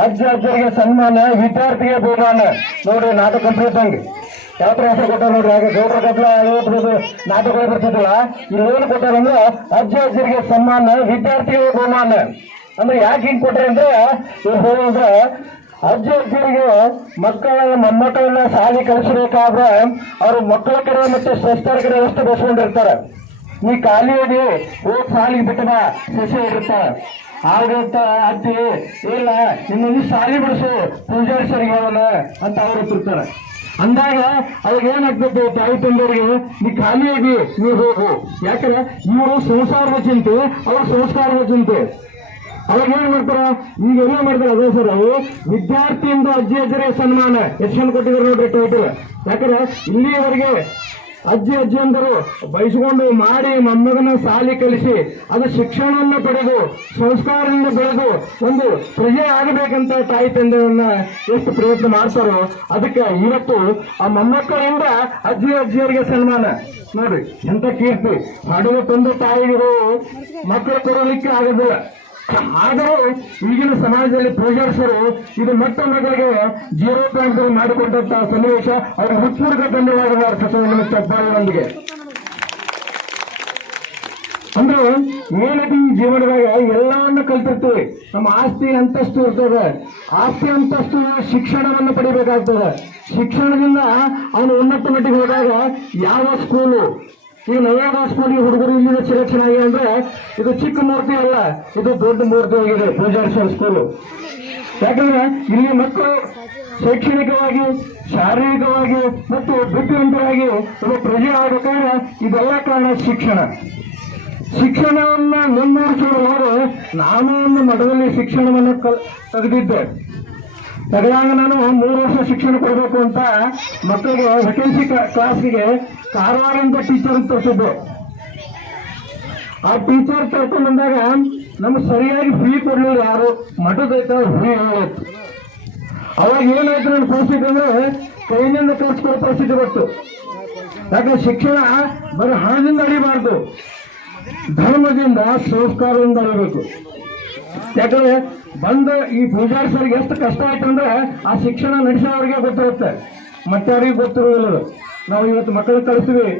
ಅಜ್ಜರಿಗೆ ಸನ್ಮಾನ, ವಿದ್ಯಾರ್ಥಿಗೆ ಬಹುಮಾನ. ನೋಡ್ರಿ ನಾಟಕ ಕಂಪ್ಲೀಟಂಗೆ ಯಾವ ಥರ ಹೆಸರು ಕೊಟ್ಟಾರ ನೋಡ್ರಿ. ಹಾಗೆ ಗೌಡ್ರ ಗದ್ದಲ 50 ನಾಟಕಗಳು ಬರ್ತಿದ್ದಿಲ್ಲ. ಇಲ್ಲೇನು ಕೊಟ್ಟಾರಂದ್ರೆ ಅಜ್ಜರಿಗೆ ಸನ್ಮಾನ, ವಿದ್ಯಾರ್ಥಿಗೆ ಬಹುಮಾನ. ಅಂದ್ರೆ ಯಾಕೆ ಹಿಂಗೆ ಕೊಟ್ಟಾರೆ ಅಂದ್ರೆ ಇವ್ರು ಹೇಳಿದ್ರೆ ಅಜ್ಜರಿಗೆ ಮೊಮ್ಮಕ್ಕಳನ್ನ ಶಾಲೆ ಕಲಿಸಬೇಕಾದ್ರೆ ಅವರು ಮಕ್ಕಳ ಕಡೆ ಮತ್ತೆ ಸ್ವಸ್ಥರ ಕಡೆ ಎಷ್ಟು ಬೆಸ್ಕೊಂಡಿರ್ತಾರೆ. ನೀ ಖಾಲಿ ಹೋಗಿ ಹೋಗಿ ಶಾಲೆಗೆ ಬಿಟ್ಟು ಬಾ ಸಸಿ ಇರ್ತಾರೆ. ಆಗ ಅಜ್ಜಿ ಇಲ್ಲ ಇನ್ನೊಂದು ಶಾಲೆ ಬಿಡಿಸು ಪೂಜಾರಿ ಸರಿಗೆ ಹೇಳೋಣ ಅಂತ ಅವ್ರು ಇರ್ತಿರ್ತಾರೆ. ಅಂದಾಗ ಅವಾಗ ಏನಾಗ್ತದೆ ತಾಯಿ ತಂದೆಯವರಿಗೆ, ನೀ ಖಾಲಿಯಾಗಿ ನೀವು ಹೋಗು. ಯಾಕಂದ್ರೆ ಇವರು ಸಂಸಾರದ ಚಿಂತೆ, ಅವ್ರ ಸಂಸ್ಕಾರದ ಚಿಂತೆ. ಅವಾಗ ಏನ್ ಮಾಡ್ತಾರ, ಈಗ ಎಲ್ಲ ಮಾಡ್ತಾರೆ ಅದೇ ಸರ್. ಅವು ವಿದ್ಯಾರ್ಥಿಯಿಂದ ಅಜ್ಜಿಯರಿಗೆ ಸನ್ಮಾನ ಎಷ್ಟು ಕೊಟ್ಟಿದ್ದಾರೆ ನೋಡ್ರಿ ಟೈಟಲ್. ಯಾಕಂದ್ರೆ ಇಲ್ಲಿಯವರೆಗೆ ಅಜ್ಜಿಯಂದರು ಬಯಸ್ಕೊಂಡು ಮಾಡಿ ಮೊಮ್ಮಗನ ಶಾಲೆ ಕಲಿಸಿ ಅದು ಶಿಕ್ಷಣವನ್ನು ಪಡೆದು ಸಂಸ್ಕಾರದಿಂದ ಬೆಳೆದು ಒಂದು ಪ್ರಜೆ ಆಗಬೇಕಂತ ತಾಯಿ ತಂದೆಯನ್ನ ಎಷ್ಟು ಪ್ರಯತ್ನ ಮಾಡ್ತಾರೋ ಅದಕ್ಕೆ ಇವತ್ತು ಆ ಮೊಮ್ಮಕ್ಕಳಿಂದ ಅಜ್ಜಿಯರಿಗೆ ಸನ್ಮಾನ ನೋಡ್ರಿ ಎಂತ ಕೀರ್ತಿ. ಮಾಡುವ ತಂದೆ ತಾಯಿಗಳು ಮಕ್ಕಳು ಕೊಡಲಿಕ್ಕೆ ಆಗೋದಿಲ್ಲ. ಆದರೂ ಈಗಿನ ಸಮಾಜದಲ್ಲಿ ಪೂಜಾರಿಸರು ಇದು ಮಟ್ಟ ಮಕ್ಕಳಿಗೆ 0 ಪಾಯಿಂಟ್ ಮಾಡಿಕೊಟ್ಟಂತ ಸನ್ನಿವೇಶ ಅವರು ಹೃತ್ಪೂರ್ವಕ ಧನ್ಯವಾದಗಳು ಚಪ್ಪಾಳೆಯೊಂದಿಗೆ. ಅಂದ್ರೆ ಏನಕ್ಕೆ ಈ ಜೀವನದಾಗ ಎಲ್ಲವನ್ನ ಕಲ್ತಿರ್ತೀವಿ. ನಮ್ಮ ಆಸ್ತಿ ಅಂತಸ್ತು ಇರ್ತದೆ. ಆಸ್ತಿ ಅಂತಸ್ತು ಶಿಕ್ಷಣವನ್ನು ಪಡಿಬೇಕಾಗ್ತದೆ. ಶಿಕ್ಷಣದಿಂದ ಅವನು ಉನ್ನತ ಮಟ್ಟಿಗೆ ಹೋದಾಗ ಯಾವ ಸ್ಕೂಲು, ಈಗ ನವೋದಯ ಸ್ಕೂಲಿಗೆ ಹುಡುಗರು ಇಲ್ಲಿಂದ ಸೆಲೆಕ್ಷನ್ ಆಗಿದೆ ಅಂದ್ರೆ ಇದು ಚಿಕ್ಕ ಮೂರ್ತಿ ಅಲ್ಲ, ಇದು ದೊಡ್ಡ ಮೂರ್ತಿ ಆಗಿದೆ ಪೂಜಾರಿ ಸ್ಕೂಲು. ಯಾಕಂದ್ರೆ ಇಲ್ಲಿ ಮಕ್ಕಳು ಶೈಕ್ಷಣಿಕವಾಗಿ, ಶಾರೀರಿಕವಾಗಿ ಮತ್ತು ಬುದ್ಧಿವಂತರಾಗಿ ಒಬ್ಬ ಪ್ರಜೆ ಆಗಬೇಕಾದ್ರೆ ಇದೆಲ್ಲ ಕಾರಣ ಶಿಕ್ಷಣ. ಶಿಕ್ಷಣವನ್ನ ಮುಂದುವರಿಸೋದು ನಾನು ಒಂದು ಮಠದಲ್ಲಿ ಶಿಕ್ಷಣವನ್ನು ತೆಗೆದಿದ್ದೆ. ತೆಗೆದಾಗ ನಾನು 3 ವರ್ಷ ಶಿಕ್ಷಣ ಕೊಡಬೇಕು ಅಂತ ಮಕ್ಕಳಿಗೆ ವೇಕೆನ್ಸಿ ಕ್ಲಾಸ್ಗೆ ಕಾರವಾರದಿಂದ ಟೀಚರ್ ತರಿಸಿದ್ದೆ. ಆ ಟೀಚರ್ ಕರ್ಕೊಂಡು ಬಂದಾಗ ನಮ್ಗೆ ಸರಿಯಾಗಿ ಫೀ ಕೊಡ್ಲಿಲ್ಲ ಯಾರು. ಮಠದೈತ ಫೀ ಹೇಳಿತ್ತು. ಅವಾಗ ಏನಾಯ್ತು ನನ್ನ ಪರಿಸ್ಥಿತಿ ಅಂದ್ರೆ ಕೈನಿಂದ ಕಲಿಸ್ಕೊಳ್ಳೋ ಪರಿಸ್ಥಿತಿ ಬಂತು. ಯಾಕಂದ್ರೆ ಶಿಕ್ಷಣ ಬರೀ ಹಣದಿಂದ ಅಳಿಬಾರ್ದು, ಧರ್ಮದಿಂದ ಸಂಸ್ಕಾರದಿಂದ ಅಳಿಬೇಕು. ಯಾಕಂದ್ರೆ ಬಂದ ಈ ಪೂಜಾರಿ ಸರ್ಗೆ ಎಷ್ಟು ಕಷ್ಟ ಆಯ್ತು ಅಂದ್ರೆ ಆ ಶಿಕ್ಷಣ ನಡೆಸೋರಿಗೆ ಗೊತ್ತಿರುತ್ತೆ, ಮತ್ತೆ ಯಾರಿಗೆ ಗೊತ್ತಿರೋದಿಲ್ಲ. ನಾವು ಇವತ್ತು ಮಕ್ಕಳು ಕಳಿಸ್ತೀವಿ,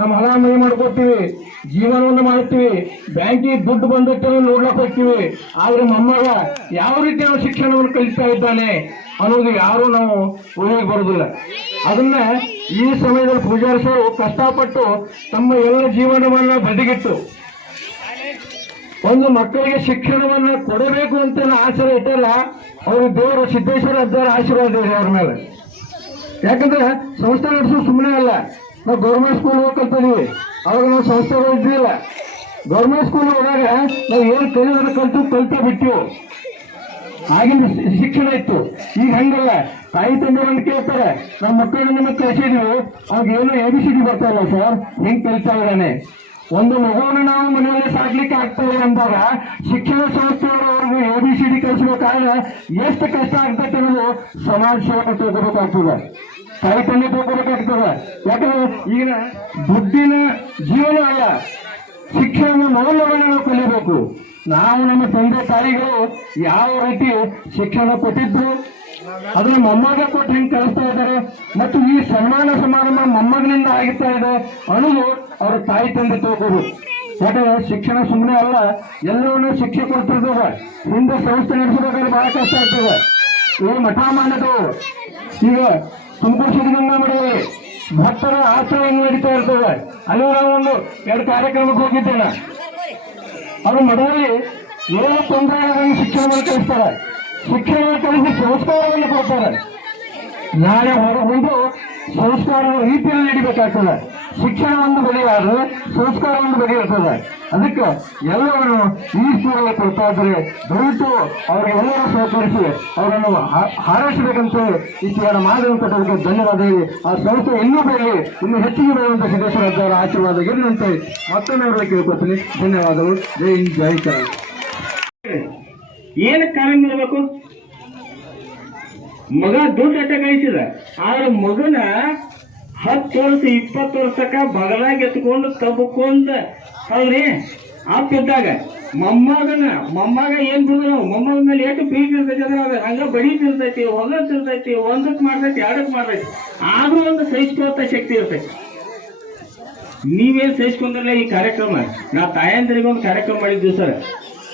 ನಮ್ಮ ಹೊಲ ಮನೆ ಮಾಡ್ಕೊತೀವಿ, ಜೀವನವನ್ನು ಮಾಡ್ತೀವಿ, ಬ್ಯಾಂಕಿಗೆ ದುಡ್ಡು ಬಂದಕ್ಕೆ ನೋಡ್ಲಕ್ಕೆ ಹೋಗ್ತೀವಿ. ಆದ್ರೆ ಮೊಮ್ಮಗ ಯಾವ ರೀತಿ ನಾವು ಶಿಕ್ಷಣವನ್ನು ಕಲಿತಾ ಇದ್ದಾನೆ ಅನ್ನೋದು ಯಾರು ನಾವು ಊರಿಗೆ ಬರೋದಿಲ್ಲ. ಅದನ್ನ ಈ ಸಮಯದಲ್ಲಿ ಪೂಜಾರಿ ಸರ್ ಕಷ್ಟಪಟ್ಟು ತಮ್ಮ ಎಲ್ಲ ಜೀವನವನ್ನ ಬದಿಗಿಟ್ಟು ಒಂದು ಮಕ್ಕಳಿಗೆ ಶಿಕ್ಷಣವನ್ನ ಕೊಡಬೇಕು ಅಂತ ಆಸರೆ ಇಟ್ಟಲ್ಲ, ಅವರು ದೇವರು ಸಿದ್ದೇಶ್ವರ ಅಜ್ಜರ ಆಶೀರ್ವಾದ ಇದೆ ಅವ್ರ ಮೇಲೆ. ಯಾಕಂದ್ರೆ ಸಂಸ್ಥೆ ನಡೆಸೋದು ಸುಮ್ಮನೆ ಅಲ್ಲ. ನಾವು ಗೌರ್ಮೆಂಟ್ ಸ್ಕೂಲ್ ಹೋಗಿ ಕಲ್ತಿದೀವಿ, ಅವಾಗ ನಾವು ಸಂಸ್ಥೆಗಳು ಇದ್ದಿಲ್ಲ. ಗೌರ್ಮೆಂಟ್ ಸ್ಕೂಲ್ ಹೋದಾಗ ನಾವು ಏನು ಕಲಿಯೋದನ್ನ ಕಲ್ತೇ ಬಿಟ್ಟಿವು, ಆಗಿನ ಶಿಕ್ಷಣ ಇತ್ತು. ಈಗ ಹಂಗಲ್ಲ, ತಾಯಿ ತಂದೆಗಳನ್ನು ಕೇಳ್ತಾರೆ, ನಮ್ಮ ಮಕ್ಕಳನ್ನ ನಿಮಗೆ ಕಲಿಸಿದೀವಿ, ಅವಾಗ ಏನೋ ABCD ಬರ್ತಾ ಇಲ್ಲ ಸರ್, ಹೆಂಗ್ ಕಲಿತಾ ಇದ್ದಾನೆ. ಒಂದು ಮಗುವನ್ನು ನಾವು ಮನೆಯಲ್ಲಿ ಸಾಕ್ಲಿಕ್ಕೆ ಆಗ್ತಾ ಇದೆ ಅಂದಾಗ ಶಿಕ್ಷಣ ಸಂಸ್ಥೆಯವರು ಅವ್ರಿಗೆ ABCD ಕಲಿಸ್ಬೇಕಾದ್ರೆ ಎಷ್ಟು ಕಷ್ಟ ಆಗ್ತೈತೆ ಅನ್ನೋದು ಸಮಾಜ ಸೇವೆ ತಿಳ್ಕೋಬೇಕಾಗ್ತದೆ, ತಾಯಿ ತಂದೆ ತಿಳ್ಕೋಬೇಕಾಗ್ತದೆ. ಯಾಕಂದ್ರೆ ಈಗಿನ ದುಡ್ಡಿನ ಜೀವನ ಅಲ್ಲ, ಶಿಕ್ಷಣದ ಮೌಲ್ಯವನ್ನು ನಾವು ಕಲಿಯಬೇಕು. ನಾವು ನಮ್ಮ ತಂದೆ ತಾಯಿಗಳು ಯಾವ ರೀತಿ ಶಿಕ್ಷಣ ಕೊಟ್ಟಿದ್ರು ಅದನ್ನ ಮೊಮ್ಮಗ ಕೊಟ್ಟು ಹಿಂಗೆ ಕಲಿಸ್ತಾ ಇದ್ದಾರೆ, ಮತ್ತು ಈ ಸನ್ಮಾನ ಸಮಾರಂಭ ಮೊಮ್ಮಗನಿಂದ ಆಗಿರ್ತಾ ಇದೆ ಅನ್ನೋದು ಅವರ ತಾಯಿ ತಂದೆ ತಿಳ್ಕೋದು. ಯಾಕಂದ್ರೆ ಶಿಕ್ಷಣ ಸುಮ್ಮನೆ ಅಲ್ಲ, ಎಲ್ಲವನ್ನೂ ಶಿಕ್ಷೆ ಕೊಡ್ತಿರ್ತದೆ. ಹಿಂದೆ ಸಂಸ್ಥೆ ನಡೆಸಬೇಕಾದ್ರೆ ಬಹಳ ಕಷ್ಟ ಆಗ್ತದೆ. ಇವು ಮಠ ಮಾಡಿದ್ರು, ಈಗ ತುಮಕೂರು ಸಿದ್ಧಗಂಗಾ ಮಠದಲ್ಲಿ ಭಕ್ತರ ಆಶ್ರಯ ನಡೀತಾ ಇರ್ತದೆ. ಅಲ್ಲಿ ನಾವು ಒಂದು 2 ಕಾರ್ಯಕ್ರಮಕ್ಕೆ ಹೋಗಿದ್ದೇನೆ. ಅವರು ಮಠದಲ್ಲಿ ಏನು ತೊಂದರೆ ಆದಂಗೆ ಶಿಕ್ಷಣವನ್ನು ಕಲಿಸ್ತಾರೆ, ಶಿಕ್ಷಣವನ್ನು ಕಲಿಸಿ ಸಂಸ್ಕಾರವನ್ನು ಕೊಡ್ತಾರೆ. ನಾಳೆ ಹೊರಗೊಂಡು ಸಂಸ್ಕಾರದ ರೀತಿಯಲ್ಲಿ ನಡಿಬೇಕಾಗ್ತದೆ. ಶಿಕ್ಷಣ ಒಂದು ಬಗೆಯಾದ್ರೆ ಸಂಸ್ಕಾರ ಒಂದು ಬಗೆ ಇರ್ತದೆ. ಅದಕ್ಕೆ ಎಲ್ಲವನ್ನು ಈ ಸ್ಕೂಲಲ್ಲಿ ಕೊಡ್ತಾ ಇದ್ರೆ ದಯವಿಟ್ಟು ಅವರಿಗೆಲ್ಲರೂ ಸಹಕರಿಸಿ ಅವರನ್ನು ಹಾರೈಸಬೇಕಂತ ಇಷ್ಟೆಲ್ಲ ಮಾದರಿ ಕೊಟ್ಟದಕ್ಕೆ ಧನ್ಯವಾದ ಹೇಳಿ, ಆ ಸಂಸ್ಥೆ ಇನ್ನೂ ಬೆಳೆಯಲಿ, ಇನ್ನೂ ಹೆಚ್ಚಿಗೆ ಬೆಳೆಯುವಂತ ಸಿದ್ದೇಶ್ವರ ಅಜ್ಜರ ಆಶೀರ್ವಾದ ಇರಲಿ ಮತ್ತೊಮ್ಮೆ ಅವರಿಗೆ ಕೇಳ್ಕೊತೀನಿ. ಧನ್ಯವಾದಗಳು. ಜೈ ಹಿಂದ್, ಜೈ ಕರ್ನಾಟಕ. ಏನಕ್ಕೆ ಕಾರಣ ಇರಬೇಕು? ಮಗ ದುಡ್ಡು ಅಟ್ಟ ಗಳಿಸಿದ, ಆದ್ರೆ ಮಗನ 10 ವರ್ಷ 20 ವರ್ಷಕ್ಕ ಬಗಲಾಗಿ ಎತ್ಕೊಂಡು ತಬ್ಕೊಂಡ ಹೌದ್ರಿ ಆಪಿದ್ದಾಗ ಮೊಮ್ಮಗ ಏನ್ ಬಿಡುದು, ಮೊಮ್ಮಗ ಮೇಲೆ ಎಷ್ಟು ಪ್ರೀತಿ ಇರ್ತೈತಿ ಅಂದ್ರೆ ಅದು ಹಂಗ ಬಡೀತಿರ್ತೈತಿ, ಹೊಲತಿರ್ತೈತಿ, ಒಂದಕ್ಕೆ ಮಾಡ್ತೈತಿ, 2ಕ್ಕೆ ಮಾಡ್ತೈತಿ, ಆದ್ರೂ ಒಂದು ಸಹಿಸ್ಕೊಳ್ಳೋ ಶಕ್ತಿ ಇರ್ತೈತಿ. ನೀವೇನ್ ಸಹಿಸ್ಕೊಂಡ್ರಲ್ಲ ಈ ಕಾರ್ಯಕ್ರಮ, ನಾ ತಾಯಂದ್ರಿಗೆ ಒಂದು ಕಾರ್ಯಕ್ರಮ ಮಾಡಿದ್ವಿ ಸರ್,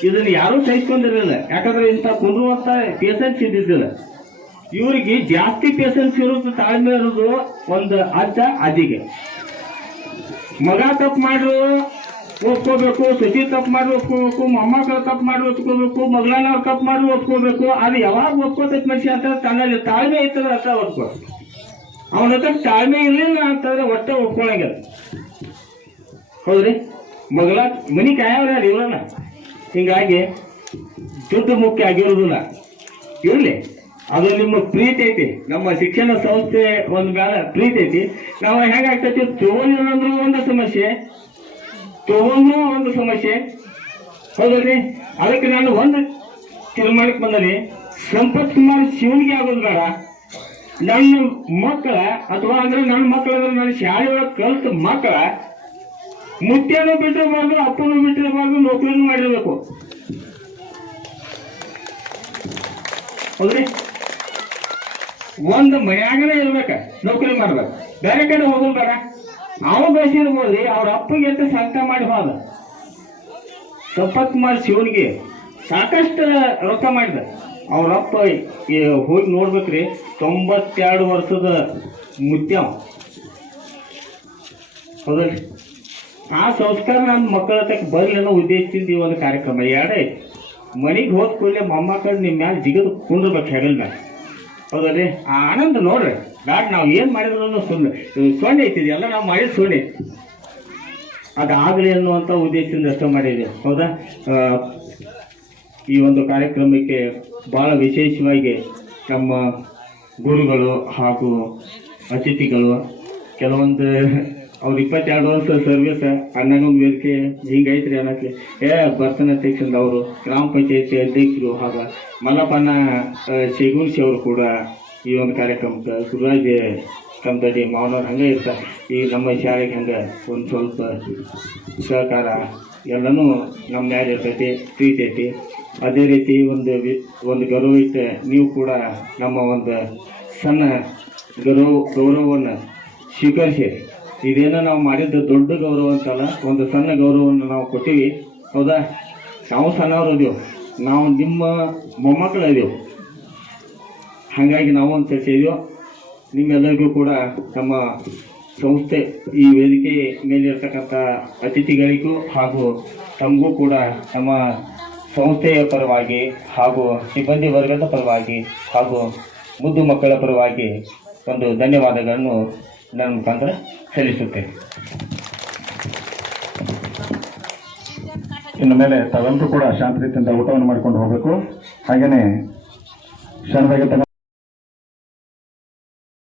ಇದನ್ನ ಯಾರೂ ಸಹಿಸ್ಕೊಂಡಿರಲಿಲ್ಲ. ಯಾಕಂದ್ರೆ ಇಂಥ ಕುಂದ್ರುವಂತ ಪೇಷನ್ಸ್ ಇದ್ದಿದ್ದಿಲ್ಲ. ಇವರಿಗೆ ಜಾಸ್ತಿ ಪೇಷನ್ಸ್ ಇರೋದು, ತಾಳ್ಮೆ ಇರೋದು ಒಂದು ಅಜ್ಜ ಅಜ್ಜಿಗೆ. ಮಗ ತಪ್ಪು ಮಾಡ್ರು ಒಪ್ಕೋಬೇಕು, ಸತಿ ತಪ್ಪು ಮಾಡಿ ಒಪ್ಕೋಬೇಕು, ಮೊಮ್ಮಕ್ಕಳು ತಪ್ಪು ಮಾಡಿ ಒಪ್ಕೋಬೇಕು, ಮಗಳನ್ನವ್ರು ತಪ್ಪು ಮಾಡಿ ಒಪ್ಕೋಬೇಕು. ಅದು ಯಾವಾಗ ಒಪ್ಕೋತೈತಿ ಮನುಷ್ಯ ಅಂತ ತನ್ನಲ್ಲಿ ತಾಳ್ಮೆ ಇರ್ತದೆ ಅಷ್ಟ ಒಪ್ಕೋ. ಅವನ ಹತ್ರ ತಾಳ್ಮೆ ಇರಲಿಲ್ಲ ಅಂತಂದ್ರೆ ಒಟ್ಟೆ ಒಪ್ಕೊಳಂಗಿಲ್ಲ. ಹೌದ್ರಿ, ಮಗಳ ಮನಿ ಕಾಯವ್ರ ಇರೋಲ್ಲ. ಹಿಂಗಾಗಿ ದುಡ್ಡು ಮುಖ್ಯ ಆಗಿರೋದಿಲ್ಲ, ಇರ್ಲಿ, ಅದು ನಿಮ್ಮ ಪ್ರೀತಿ ಐತಿ. ನಮ್ಮ ಶಿಕ್ಷಣ ಸಂಸ್ಥೆ ಒಂದ್ ಮೇಲೆ ಪ್ರೀತಿ ಐತಿ. ನಾವು ಹೆಂಗಾಗ್ತೈತಿ, ತಗೊಂಡ್ರು ಒಂದು ಸಮಸ್ಯೆ, ತಗೊಂಡ್ರು ಒಂದು ಸಮಸ್ಯೆ. ಹೌದಲ್ರಿ? ಅದಕ್ಕೆ ನಾನು ಒಂದು ತೀರ್ಮಾನಕ್ಕೆ ಬಂದಲ್ಲಿ, ಸಂಪತ್ ಕುಮಾರ್ ಶಿವನಿಗೆ ಆಗೋದು ಬೇಡ, ನನ್ನ ಮಕ್ಕಳ ಅಥವಾ ಅಂದ್ರೆ ನನ್ನ ಮಕ್ಕಳಂದ್ರೆ ನನ್ನ ಶಾಲೆ ಒಳಗೆ ಕಲ್ತ ಮಕ್ಕಳ ಮುತ್ಯನೂ ಬಿಟ್ಟಿರಬಾರ್ದು, ಅಪ್ಪನೂ ಬಿಟ್ಟಿರಬಾರ್ದು, ನೌಕರಿನೂ ಮಾಡಿರ್ಬೇಕು. ಹೌದ್ರಿ? ಒಂದು ಮನ್ಯಾಗನೇ ಇರ್ಬೇಕ, ನೌಕರಿ ಮಾಡ್ಬೇಕು, ಬೇರೆ ಕಡೆ ಹೋಗೋದು ಬೇಡ. ಅವ ಬೆಳೆಸಿರ್ಬೋದ್ರಿ, ಅವ್ರ ಅಪ್ಪಗೆ ಅಂತ ಸಂಕಟ ಮಾಡಿ ಹೋದ. ಸಂಪತ್ ಕುಮಾರ್ ಶಿವನಿಗೆ ಸಾಕಷ್ಟು ರೊಕ್ಕ ಮಾಡಿದ. ಅವ್ರಪ್ಪ ಹೋಗಿ ನೋಡ್ಬೇಕ್ರಿ, 92 ವರ್ಷದ ಮುತ್ಯ. ಹೌದಲ್ರಿ? ಆ ಸಂಸ್ಕಾರ ನನ್ನ ಮಕ್ಕಳ ತಕ್ಕ ಬರ್ಲಿ ಅನ್ನೋ ಉದ್ದೇಶದಿಂದ ಈ ಒಂದು ಕಾರ್ಯಕ್ರಮ ಎರಡೇ. ಮನೆಗೆ ಹೋದ ಕೂಡಲೇ ಮೊಮ್ಮಕ್ಕಳು ನಿಮ್ಮ ಮ್ಯಾಲೆ ಜಿಗದು ಕುಂಡ್ರಬೇಕು ಹೆಗಲ್ ಮ್ಯಾಲೆ. ಹೌದಲ್ರಿ? ಆ ಆನಂದ ನೋಡ್ರಿ. ಬ್ಯಾಟ್ ನಾವು ಏನು ಮಾಡಿದ್ರು ಸೊನ್ನೆ ಐತಿದೆ, ಎಲ್ಲ ನಾವು ಮಾಡಿದ ಸೊನ್ನೆ ಅದಾಗಲಿ ಅನ್ನುವಂಥ ಉದ್ದೇಶದಿಂದ ಅಷ್ಟೇ ಮಾಡಿದೆ. ಹೌದಾ? ಈ ಒಂದು ಕಾರ್ಯಕ್ರಮಕ್ಕೆ ಭಾಳ ವಿಶೇಷವಾಗಿ ನಮ್ಮ ಗುರುಗಳು ಹಾಗೂ ಅತಿಥಿಗಳು, ಕೆಲವೊಂದು ಅವ್ರು 22 ವರ್ಷ ಸರ್ವಿಸ್ ಅನ್ನಂಗೊಂದು ವೇದಿಕೆ ಹಿಂಗೈತ್ರಿ ಅನ್ನಕ್ಕೆ ಬರ್ತಾನೆ ಅಧ್ಯಕ್ಷರು, ಅವರು ಗ್ರಾಮ ಪಂಚಾಯತಿ ಅಧ್ಯಕ್ಷರು ಹಾಗೂ ಮಲ್ಲಪ್ಪನ ಶೇಗುರ್ಸಿ ಅವರು ಕೂಡ ಈ ಒಂದು ಕಾರ್ಯಕ್ರಮಕ್ಕೆ ಗುರುರಾಜ್ ಕಮ್ದಡಿ ಮಾವನವ್ರು ಹಂಗೆ ಇರ್ತಾರೆ. ಈ ನಮ್ಮ ಶಾಲೆಗೆ ಹಂಗೆ ಒಂದು ಸ್ವಲ್ಪ ಸಹಕಾರ ಎಲ್ಲನೂ ನಮ್ಮ ಮ್ಯಾಲೆ ಇರ್ತೈತಿ, ಪ್ರೀತಿ ಐತಿ. ಅದೇ ರೀತಿ ಒಂದು ಗೌರವ ಇಟ್ಟು ನೀವು ಕೂಡ ನಮ್ಮ ಒಂದು ಸಣ್ಣ ಗೌರವವನ್ನು ಸ್ವೀಕರಿಸಿ. ಇದೇನೋ ನಾವು ಮಾಡಿದ್ದು ದೊಡ್ಡ ಗೌರವ ಅಂತಲ್ಲ, ಒಂದು ಸಣ್ಣ ಗೌರವವನ್ನು ನಾವು ಕೊಟ್ಟಿವಿ. ಹೌದಾ? ನಾವು ಸಣ್ಣವ್ರು ಅದೀವಿ, ನಾವು ನಿಮ್ಮ ಮೊಮ್ಮಕ್ಕಳು ಅದೀವಿ. ಹಾಗಾಗಿ ನಾವು ಒಂದು ಸೇರಿಸಿದೆವು. ನಿಮ್ಮೆಲ್ಲರಿಗೂ ಕೂಡ ನಮ್ಮ ಸಂಸ್ಥೆ ಈ ವೇದಿಕೆ ಮೇಲಿರ್ತಕ್ಕಂಥ ಅತಿಥಿಗಳಿಗೂ ಹಾಗೂ ತಮಗೂ ಕೂಡ ನಮ್ಮ ಸಂಸ್ಥೆಯ ಪರವಾಗಿ ಹಾಗೂ ಸಿಬ್ಬಂದಿ ವರ್ಗದ ಪರವಾಗಿ ಹಾಗೂ ಮುದ್ದು ಮಕ್ಕಳ ಪರವಾಗಿ ಒಂದು ಧನ್ಯವಾದಗಳನ್ನು ನನ್ನ ಮುಖಾಂತರ ಸಲ್ಲಿಸುತ್ತೇನೆ. ಇನ್ನು ಮೇಲೆ ತಾವೆಲ್ಲರೂ ಕೂಡ ಶಾಂತ ರೀತಿಯಿಂದ ಊಟವನ್ನು ಮಾಡ್ಕೊಂಡು ಹೋಗಬೇಕು. ಹಾಗೆಯೇ ಕ್ಷಣದಾಗ